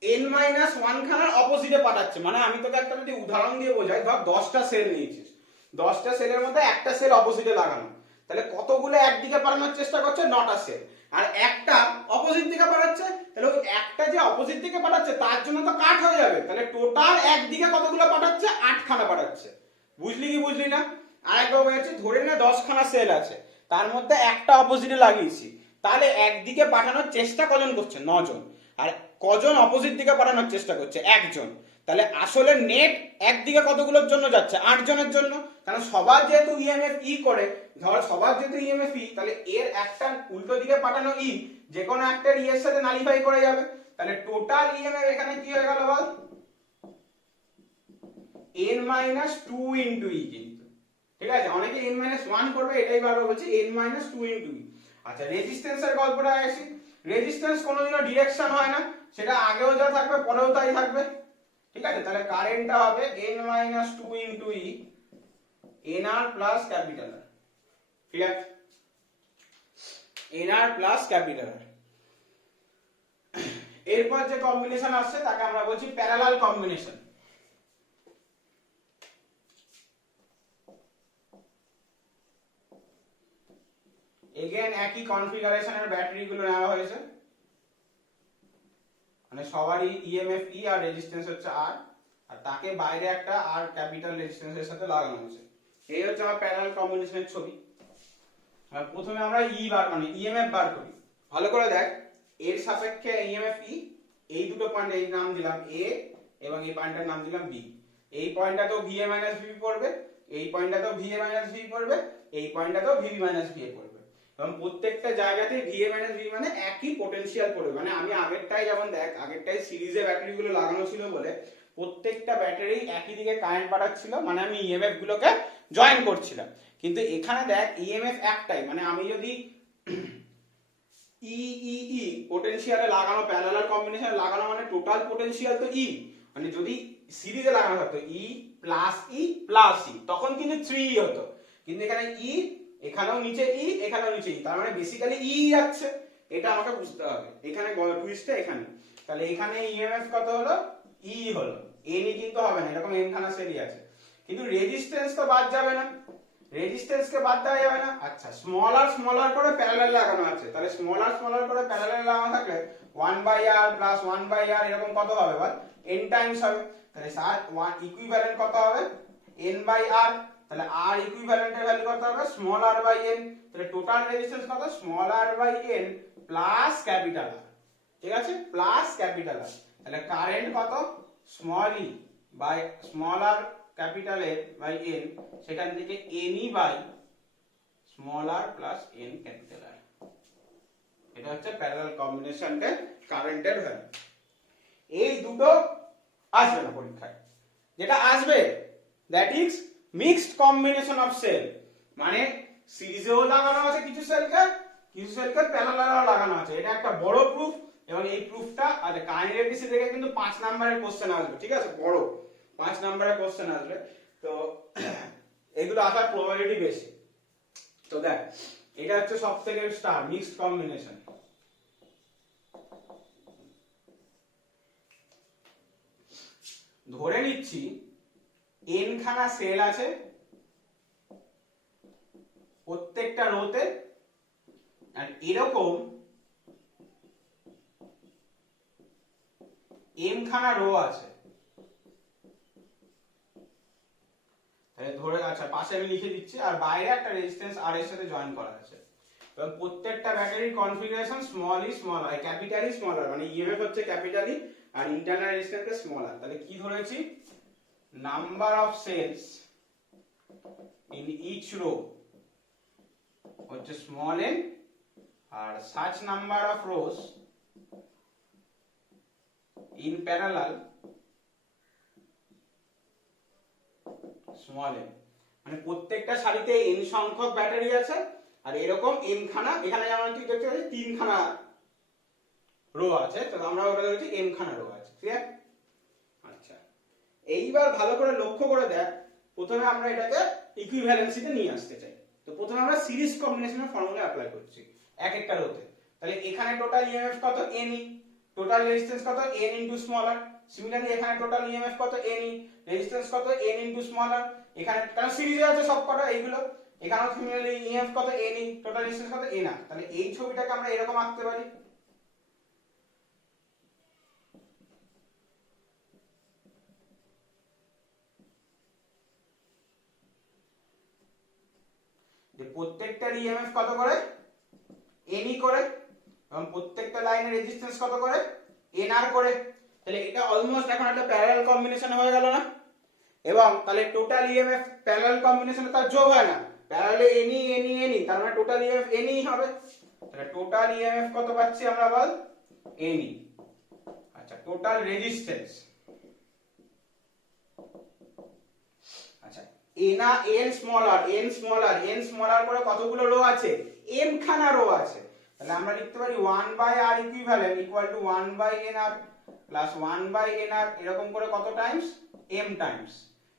n মাইনাস ওয়ান খানার অপোজিটে পাঠাচ্ছে। মানে আমি তোকে একটা যদি উদাহরণ দিয়ে বোঝাই, ধর 10টা সেল নিয়েছিস, 10টা সেলের মধ্যে একটা সেল অপোজিটে লাগানো, তাহলে কতগুলো একদিকে পাঠানোর চেষ্টা করছে, 9টা সেল, আর একটা অপোজিট দিকে পাঠাচ্ছে, তাহলে ওই একটা যে অপোজিট দিকে পাঠাচ্ছে তার জন্য তো কাট হয়ে যাবে, তাহলে টোটাল একদিকে কতগুলো পাঠাচ্ছে, 8 খানা পাঠাচ্ছে। বুঝলি কি বুঝলি না? আরেকবার বলছি, ধরে নে 10 খানা সেল আছে, তার মধ্যে একটা অপোজিটে লাগিয়েছি, তাহলে একদিকে পাঠানোর চেষ্টা কজন করছে, 9 জন, আর কজন অপোজিট দিকে পাঠানোর চেষ্টা করছে, একজন। তাহলে আসলে নেট একদিকে কতগুলোর জন্য যাচ্ছে, 8 জনের জন্য, কারণ সবার যেহেতু ইএমএফ ই করে, ধর সবার যেহেতু ইএমএফ ই, তাহলে এর একটা উল্টো দিকে পাঠানো ই যে কোনো একটা ই এর সাথে নালিফাই করে যাবে, তাহলে টোটাল ইএমএফ এখানে কি হয়ে গেল বল, n মাইনাস 2 ইনটু ই। কিন্তু ঠিক আছে, অনেকে n মাইনাস 1 করবে, এটাই বারবার বলছি n মাইনাস 2 ইনটু ই। আচ্ছা রেজিস্ট্যান্সের গল্পটা আসি। রেজিস্ট্যান্স কোনোদিনও ডিরেকশন হয় না, সেটা আগেও যা থাকবে পরেও তাই থাকবে। ঠিক আছে, তাহলে কারেন্টটা হবে n minus 2 into E nr plus capital R. Clear? nr plus capital R. এরপর যে কম্বিনেশন আসছে তাকে আমরা বলছি প্যারালাল কম্বিনেশন। এগেন একই কনফিগারেশনের ব্যাটারি গুলো নেওয়া হয়েছে, মানে সবারই ইএমএফ ই আর রেজিস্ট্যান্স হচ্ছে আর, আর তাকে বাইরে একটা আর ক্যাপিটাল রেজিস্ট্যান্সের সাথে লাগানো হয়েছে। এই হচ্ছে আমার প্যারালাল কম্বিনেশনের ছবি। প্রথমে আমরা ই বার মানে ইএমএফ বার করি। ভালো করে দেখ, এর সাপেক্ষে ইএমএফ ই, এই দুটো পয়েন্ট এই নাম দিলাম এ এবং এই পয়েন্টটার নাম দিলাম বি। এই পয়েন্টটাতেও ভিএ মাইনাস ভিবি পড়বে, এই পয়েন্টটাতেও ভিএ মাইনাস ভিবি পড়বে, এই পয়েন্টটাতেও ভিবি মাইনাস ভিএ পড়বে, এবং প্রত্যেকটা জায়গাতেই ভিএ মাইনাস ভিবি মানে একই পটেনশিয়াল পড়বে। মানে আমি আগেরটাই যেমন দেখ, আগেরটাই সিরিজে ব্যাটারি গুলো লাগানো ছিল বলে প্রত্যেকটা ব্যাটারি একই দিকে কারেন্ট পাঠাচ্ছিল, মানে আমি ইএমএফ গুলোকে জয়েন করছিলাম। কিন্তু এখানে দেখ ইএমএফ একটাই, মানে আমি যদি ই ই ই পটেনশিয়ালে লাগানো, প্যারালাল কম্বিনেশনে লাগানো মানে টোটাল পটেনশিয়াল তো ই, মানে যদি সিরিজে লাগানো থাকতো ই প্লাস ই তখন কিন্তু 3 হতো, কিন্তু এখানে ই, এখানেও নিচে ই, এখানেও নিচে ই, তার মানে বেসিক্যালি ই যাচ্ছে, এটা আমাকে বুঝতে হবে। এখানে টুইস্টটা এখানে, তাহলে এখানে ইএমএফ কত হলো, ই হলো, এন ই কিন্তু হবে না, এরকম এন খানা সেলই আছে, কিন্তু রেজিস্ট্যান্স তো বাদ যাবে না। রেজিস্ট্যান্স কে বাদ দেওয়া যাবে না। আচ্ছা স্মল আর করে প্যারালাল লাগানো আছে, তাহলে স্মল আর করে প্যারালাল লাগানো থাকলে 1/r প্লাস 1/r এরকম কত হবে বল, n টাইমস হবে। তাহলে r ইকুইভ্যালেন্ট কত হবে, n/r। তাহলে r ইকুইভ্যালেন্টের ভ্যালু কত হবে, স্মল r বাই n। তাহলে টোটাল রেজিস্ট্যান্স কত, small r by n plus capital R, ঠিক আছে, প্লাস ক্যাপিটাল R। তাহলে কারেন্ট কত, small e by small r capital A by n, সেখান থেকে ne by small r plus n capital R। এটা হচ্ছে প্যারালাল কম্বিনেশনের কারেন্টের ভ্যালু। এই দুটো আসবে না পরীক্ষায়। যেটা আসবে that is mixed combination of cell, মানে সিরিজেও লাগানো আছে কিছু সেলকে প্যারালালও লাগানো আছে। এটা একটা বড় প্রুফ, এবং এই প্রুফটা আর কাইনেটিক্স থেকে কিন্তু 5 নম্বরের কোশ্চেন আসবে, ঠিক আছে, বড় 5 নম্বরের কোশ্চেন আসবে। তো এগুলো আসার প্রবাবিলিটি বেশি। তো দেখ এটা হচ্ছে সবথেকে স্টার মিক্সড কম্বিনেশন। ধরে নিচ্ছি n খানা সেল আছে প্রত্যেকটা রোতে, আর এরকম m খানা রো আছে। তাহলে ধরে, আচ্ছা পাশে আমি লিখে দিচ্ছি, আর বাইরে একটা রেজিস্ট্যান্স r এর সাথে জয়েন করা আছে, এবং প্রত্যেকটা ব্যাটারির configuration small E small R, capital E small R, মানে ইএমএফ হচ্ছে ক্যাপিটাল ই আর ইন্টারনাল রেজিস্ট্যান্স স্মল আর। তাহলে কি ধরেছি, number of cells in each row হচ্ছে স্মল n, আর such number of rows in parallel small n, মানে প্রত্যেকটা সারিতে n সংখ্যক ব্যাটারি আছে, আর এরকম n খানা, এখানে যেমন তুই দেখতে পাচ্ছিস 3 খানা রো আছে, তো আমরা ওটা ধরেছি n খানা রো আছে, ঠিক আছে। আচ্ছা এইবার ভালো করে লক্ষ্য করে দেখ, প্রথমে আমরা এটাকে ইকুইভ্যালেন্সিতে নিয়ে আসতে চাই। তো প্রথমে আমরা সিরিজ কম্বিনেশনের ফর্মুলা অ্যাপ্লাই করছি এক একটা রোতে। তাহলে এখানে টোটাল ইএমএফ কত, ne, টোটাল রেজিস্ট্যান্স কত, n into small r। Similarly এখানে টোটাল ইএমএফ কত, ne, রেজিস্ট্যান্স কত, n ইনটু স্মল r। এখানে কারণ সিরিজে আছে সব কটা এইগুলো, এখানেও সিমিলারলি ইএমএফ কত, ne, টোটাল রেজিস্ট্যান্স কত, nr। তাহলে এই ছবিটাকে আমরা এরকম আঁকতে পারি। যে প্রত্যেকটার ইএমএফ কত করে, ne করে, এবং প্রত্যেকটা লাইনের রেজিস্ট্যান্স কত করে, nr করে। তাহলে এটা অলমোস্ট এখন একটা প্যারালাল কম্বিনেশন হয়ে গেল না। এবং তাহলে টোটাল ইএমএফ প্যারালাল কম্বিনেশনে তার যোগ হয় না, প্যারালালে ne, তার মানে টোটাল ইএমএফ ne হবে। তাহলে টোটাল ইএমএফ কত পাচ্ছি আমরা বল, ne। আচ্ছা টোটাল রেজিস্ট্যান্স, আচ্ছা n স্মল r করে কতগুলো রো আছে, m খানা রো আছে। তাহলে আমরা লিখতে পারি 1/r equivalent equal to 1/nr plus 1/nr, এরকম করে কত টাইমস, m টাইমস।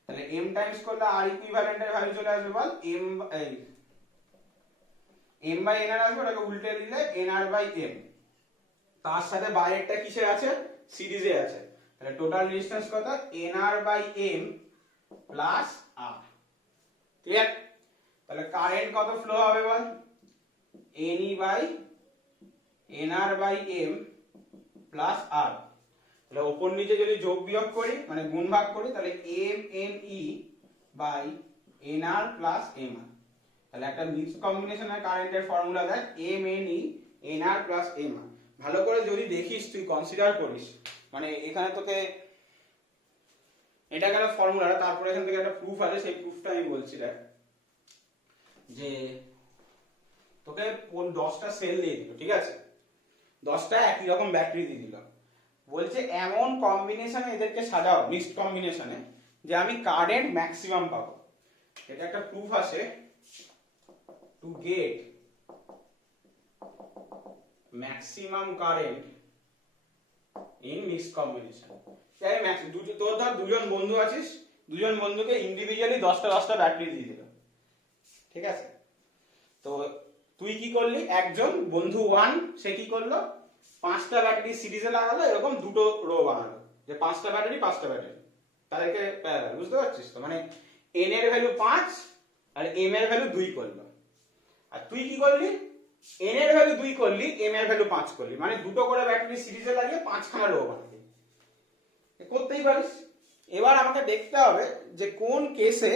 তাহলে m টাইমস করলে r ইকুইভ্যালেন্টের ভ্যালু চলে আসবে বল, m/nr আসবে, ওটাকে উল্টে দিলে nr/m। তার সাথে বাইরেরটা কিসে আছে, সিরিজে আছে। তাহলে টোটাল রেজিস্ট্যান্স কত, nr/m প্লাস r, ক্লিয়ার। তাহলে কারেন্ট কত ফ্লো হবে বল, ne/nr/m প্লাস r। তাহলে উপর নিচে যদি যোগ বিয়োগ করি মানে গুণ ভাগ করি, তাহলে mne/nr প্লাস mr। তাহলে একটা মিক্সড কম্বিনেশনের কারেন্টের ফর্মুলা দেখ, mne/nr প্লাস mr। ভালো করে যদি দেখিস, তুই কনসিডার করিস, মানে এখানে তোকে এটা গেল ফর্মুলাটা, তারপরে এখান থেকে একটা প্রুফ আছে, সেই প্রুফটা আমি বলছি দেখ। যে তোকে 10টা সেল দিয়ে দিল, ঠিক আছে, 10টা একই রকম ব্যাটারি দিয়ে দিল, বলছে এমন কম্বিনেশনে এদেরকে সাজাও মিক্সড কম্বিনেশনে যে আমি কারেন্ট ম্যাক্সিমাম পাবো। এটা একটা প্রুফ আছে, to get maximum current in mixed combination. তোর ধর দুজন বন্ধু আছিস, দুজন বন্ধুকে ইন্ডিভিজুয়ালি 10টা ব্যাটারি দিয়ে দিল, ঠিক আছে। তো তুই কি করলি, একজন বন্ধু 1 সে কি করলো, 5টা ব্যাটারি সিরিজে লাগালো, এরকম দুটো রো বানালো, যে 5টা ব্যাটারি তাদেরকে প্যারালাল, বুঝতে পারছিস তো, মানে n এর ভ্যালু 5 আর m এর ভ্যালু 2 করলো, আর তুই কি করলি n এর ভ্যালু 2 করলি, m এর ভ্যালু 5 করলি, মানে দুটো করে ব্যাটারি সিরিজে লাগিয়ে 5খানা রো বানালি, করতেই পারিস। এবার আমাকে দেখতে হবে যে কোন কেসে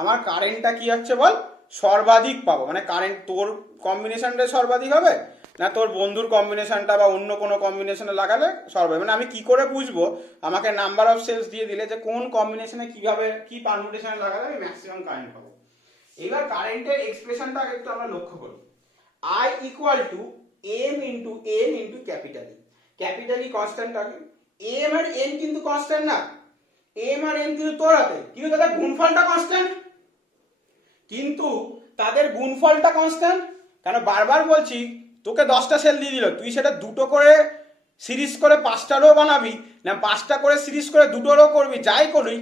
আমার কারেন্টটা কি হচ্ছে বল সর্বাধিক পাবো, মানে কারেন্ট তোর কম্বিনেশনটা সর্বাধিক হবে না তোর বন্ধুর কম্বিনেশনটা বা অন্য কোনো কম্বিনেশনে লাগালে সর্বাধিক, মানে আমি কি করে বুঝবো, আমাকে নাম্বার অফ সেলস দিয়ে দিলে যে কোন কম্বিনেশনে কিভাবে কি পারমুটেশনে লাগালে আমি ম্যাক্সিমাম কারেন্ট পাবো। এবার কারেন্টের এক্সপ্রেশনটা একটু আমরা লক্ষ্য করি, I equal two m into n into capital E। Capital E constant থাকে, m আর n কিন্তু কনস্ট্যান্ট না, m আর n কিন্তু তোর হাতে, কিন্তু তাদের গুণফলটা কনস্ট্যান্ট, কিন্তু তাদের গুণফলটা কনস্ট্যান্ট কেন বারবার বলছি, তোকে 10টা সেল দিয়ে দিল, তুই সেটা দুটো করে সিরিজ করে 5টা রো বানাবি না 5টা করে সিরিজ করে দুটো রো করবি, যাই করবি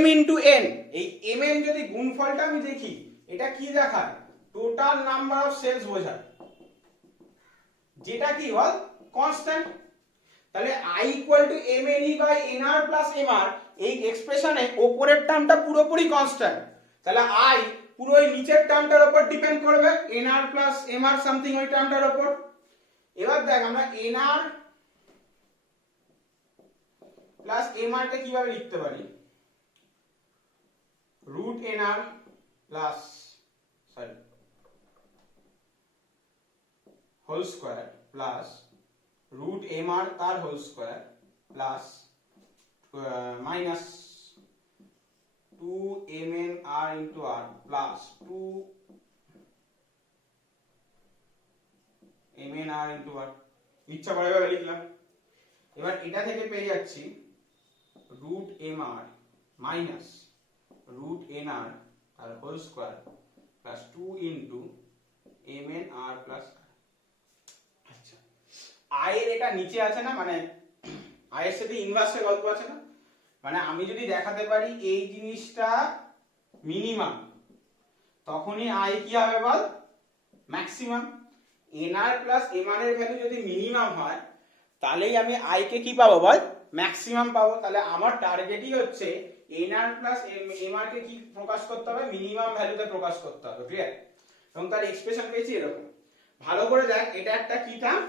m ইন্টু n, এই m n যদি গুণফলটা আমি দেখি এটা কি দেখায়, টোটাল নাম্বার অফ সেলস বোঝায়, যেটা কি বল কনস্ট্যান্ট। তাহলে i equal to mne by nr plus mr, এই এক্সপ্রেশনে উপরের টার্মটা পুরোপুরি কনস্ট্যান্ট, তাহলে i পুরো এই নিচের টার্মটার উপর ডিপেন্ড করবে nr প্লাস mr সামথিং ওই টার্মটার উপর। এবার দেখ আমরা nr প্লাস mr কে কিভাবে লিখতে পারি, root nr plus whole square plus root mr তার whole square plus minus 2mnr into r plus 2mnr into r, ইচ্ছা করে এভাবে লিখলাম। এবার এটা থেকে পেয়ে যাচ্ছি root mr minus root nr আর whole square plus 2 into mnr plus. আচ্ছা i এর এটা নিচে আছে না, মানে i এর সাথে ইনভার্সের গল্প আছে না, মানে আমি যদি দেখাতে পারি এই জিনিসটা মিনিমাম, তখনই i কি হবে বল ম্যাক্সিমাম। nr প্লাস mr এর ভ্যালু যদি মিনিমাম হয় তাহলেই আমি i কে কি পাবো বল ম্যাক্সিমাম পাবো। তাহলে আমার টার্গেটই হচ্ছে nr প্লাস mr কে কি প্রকাশ করতে হবে, মিনিমাম ভ্যালুতে প্রকাশ করতে হবে, ক্লিয়ার। এবং তার এক্সপ্রেশন পেয়েছি এরকম, ভালো করে দেখ এটা একটা কি টার্ম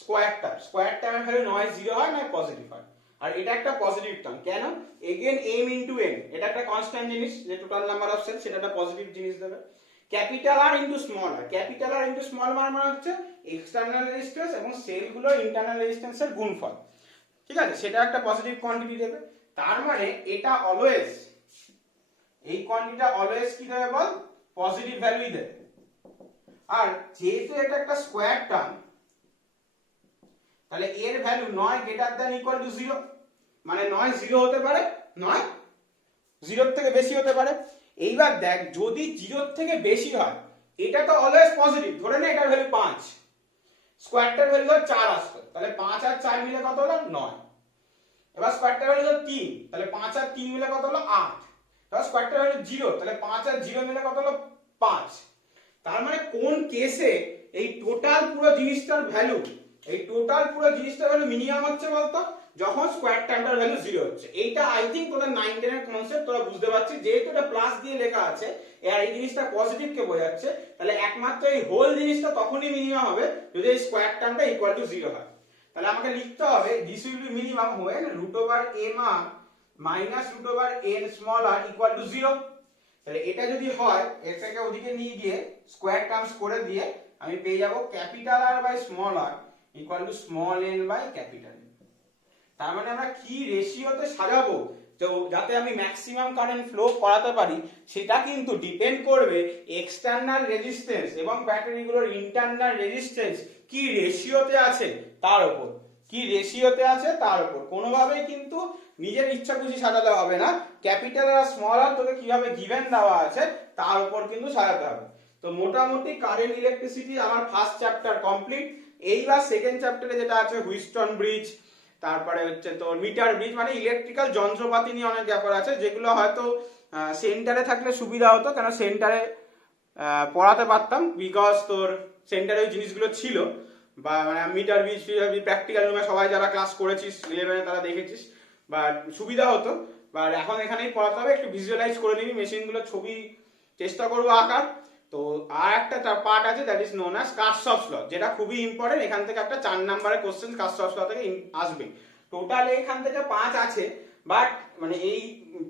স্কয়ার টার্ম, স্কয়ার টার্মের ভ্যালু নয় 0 হয় না পজিটিভ হয়, আর এটা একটা পজিটিভ টার্ম কেন, এগেন m ইনটু n, এটা একটা কনস্ট্যান্ট জিনিস, যে টোটাল নাম্বার অফ সেল সেটা একটা পজিটিভ জিনিস দেবে। ক্যাপিটাল আর ইনটু স্মল আর, ক্যাপিটাল আর ইনটু স্মল মানে হচ্ছে এক্সটার্নাল রেজিস্ট্যান্স এবং সেলগুলো ইন্টারনাল রেজিস্ট্যান্সের গুণফল, ঠিক আছে, সেটা একটা পজিটিভ কোয়ান্টিটি দেবে। তার মানে এটা অলওয়েজ, এই কোয়ান্টিটিটা অলওয়েজ কি দেবে বল পজিটিভ ভ্যালুই দেবে। আর যেহেতু এটা একটা স্কয়ার টার্ম তাহলে এর ভ্যালু নয় গ্রেটার দ্যান ইকুয়াল টু 0, মানে নয় 0 হতে পারে, নয় 0 থেকে বেশি হতে পারে। এইবার দেখ যদি 0 থেকে বেশি হয় এটা তো অলওয়েজ পজিটিভ, ধরে নে এটার ভ্যালু 5, স্কয়ারটার ভ্যালু ধর 4 আসতো, তাহলে 5 আর 4 মিলে কত হলো 9। এবার স্কয়ারটার ভ্যালু ধর 3, তাহলে 5 আর 3 মিলে কত হলো 8। এবার স্কয়ারটার ভ্যালু 0, তাহলে 5 আর 0 মিলে কত হলো 5। তার মানে কোন কেসে এই টোটাল পুরো জিনিসটার ভ্যালু, এই টোটাল পুরো জিনিসটার ভ্যালু মিনিমাম হচ্ছে বলতো যখন স্কয়ার টার্মটার ভ্যালু 0 হচ্ছে। এইটা আই থিংক তোদের 9 10 এর কনসেপ্ট তোরা বুঝতে পারছিস, যেহেতু এটা প্লাস দিয়ে লেখা আছে আর এই জিনিসটা পজিটিভ কে বোঝাচ্ছে, তাহলে একমাত্র এই হোল জিনিসটা তখনই মিনিমাম হবে যদি এই স্কয়ার টার্মটা ইকুয়াল টু 0 হয়। তাহলে আমাকে লিখতে হবে this will be minimum when root over mr minus root over n small r equal to 0। তাহলে এটা যদি হয় এটাকে ওদিকে নিয়ে গিয়ে স্কয়ার টার্মস করে দিয়ে আমি পেয়ে যাব capital R by small r equal to small n by capital N। তার মানে আমরা কি রেশিওতে সাজাবো তো যাতে আমি ম্যাক্সিমাম কারেন্ট ফ্লো করাতে পারি, সেটা কিন্তু ডিপেন্ড করবে এক্সটার্নাল রেজিস্ট্যান্স এবং ব্যাটারিগুলোর ইন্টারনাল রেজিস্ট্যান্স কি রেশিওতে আছে তার উপর, কি রেশিওতে আছে তার উপর। কোনোভাবেই কিন্তু নিজের ইচ্ছা খুশি সাজাতে হবে না, ক্যাপিটাল আর স্মল আর তোকে কিভাবে গিভেন দেওয়া আছে তার উপর কিন্তু সাজাতে হবে। তো মোটামুটি কারেন্ট ইলেকট্রিসিটি আমার ফার্স্ট চ্যাপ্টার কমপ্লিট। এইবার সেকেন্ড চ্যাপ্টারে যেটা আছে হুইস্টন ব্রিজ, তারপরে হচ্ছে তোর মিটার ব্রিজ, মানে ইলেকট্রিক্যাল যন্ত্রপাতি নিয়ে অনেক ব্যাপার আছে যেগুলো হয়তো সেন্টারে থাকলে সুবিধা হতো, কেন সেন্টারে পড়াতে পারতাম বিকজ তোর সেন্টারে ওই জিনিসগুলো ছিল, বা মানে মিটার ব্রিজ প্র্যাকটিক্যাল রুমে সবাই যারা ক্লাস করেছিস 11-এ তারা দেখেছিস, বা সুবিধা হতো। বা এখন এখানেই পড়াতে হবে, একটু ভিজুয়ালাইজ করে নিবি মেশিনগুলো, ছবি চেষ্টা করবো আঁকার। তো আর একটা পার্ট আছে দ্যাট ইজ নোন অ্যাজ কার্সফস ল, যেটা খুবই ইম্পর্টেন্ট। এখান থেকে একটা 4 নম্বরের কোশ্চেন কার্সফস ল থেকে আসবে। টোটাল এখান থেকে 5 আছে, বাট মানে এই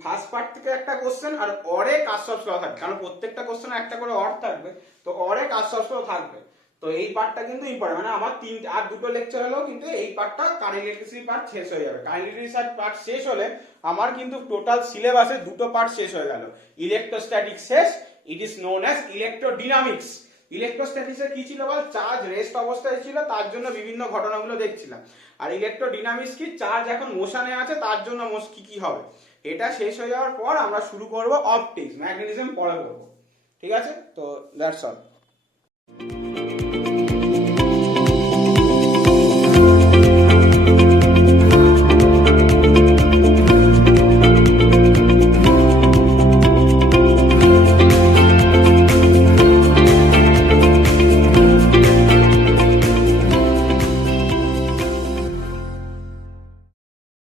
ফার্স্ট পার্ট থেকে একটা কোশ্চেন আর অরে কার্সফস ল থাকবে, কারণ প্রত্যেকটা কোশ্চেনে একটা করে অর থাকবে, তো অরে কার্সফস ল থাকবে। তো এই পার্টটা কিন্তু ইম্পর্টেন্ট, মানে আমার আর দুটো লেকচার হলেও কিন্তু এই পার্টটা কারেন্ট ইলেকট্রিসিটি পার্ট শেষ হয়ে যাবে। কারেন্ট ইলেকট্রিসিটি পার্ট শেষ হলে আমার কিন্তু টোটাল সিলেবাসে দুটো পার্ট শেষ হয়ে গেল। ইলেকট্রোস্ট্যাটিক শেষ, ইট ইজ নোন অ্যাজ ইলেকট্রোডিনামিক্স। ইলেকট্রোস্ট্যাটিক্সে কি ছিল বল, চার্জ রেস্ট অবস্থায় ছিল, তার জন্য বিভিন্ন ঘটনাগুলো দেখছিলাম। আর ইলেকট্রোডিনামিক্স কি, চার্জ এখন মোশনে আছে, তার জন্য কি কি হবে। এটা শেষ হয়ে যাওয়ার পর আমরা শুরু করব অপটিক্স, ম্যাগনেটিজম পরে করব। ঠিক আছে, তো দ্যাটস অল।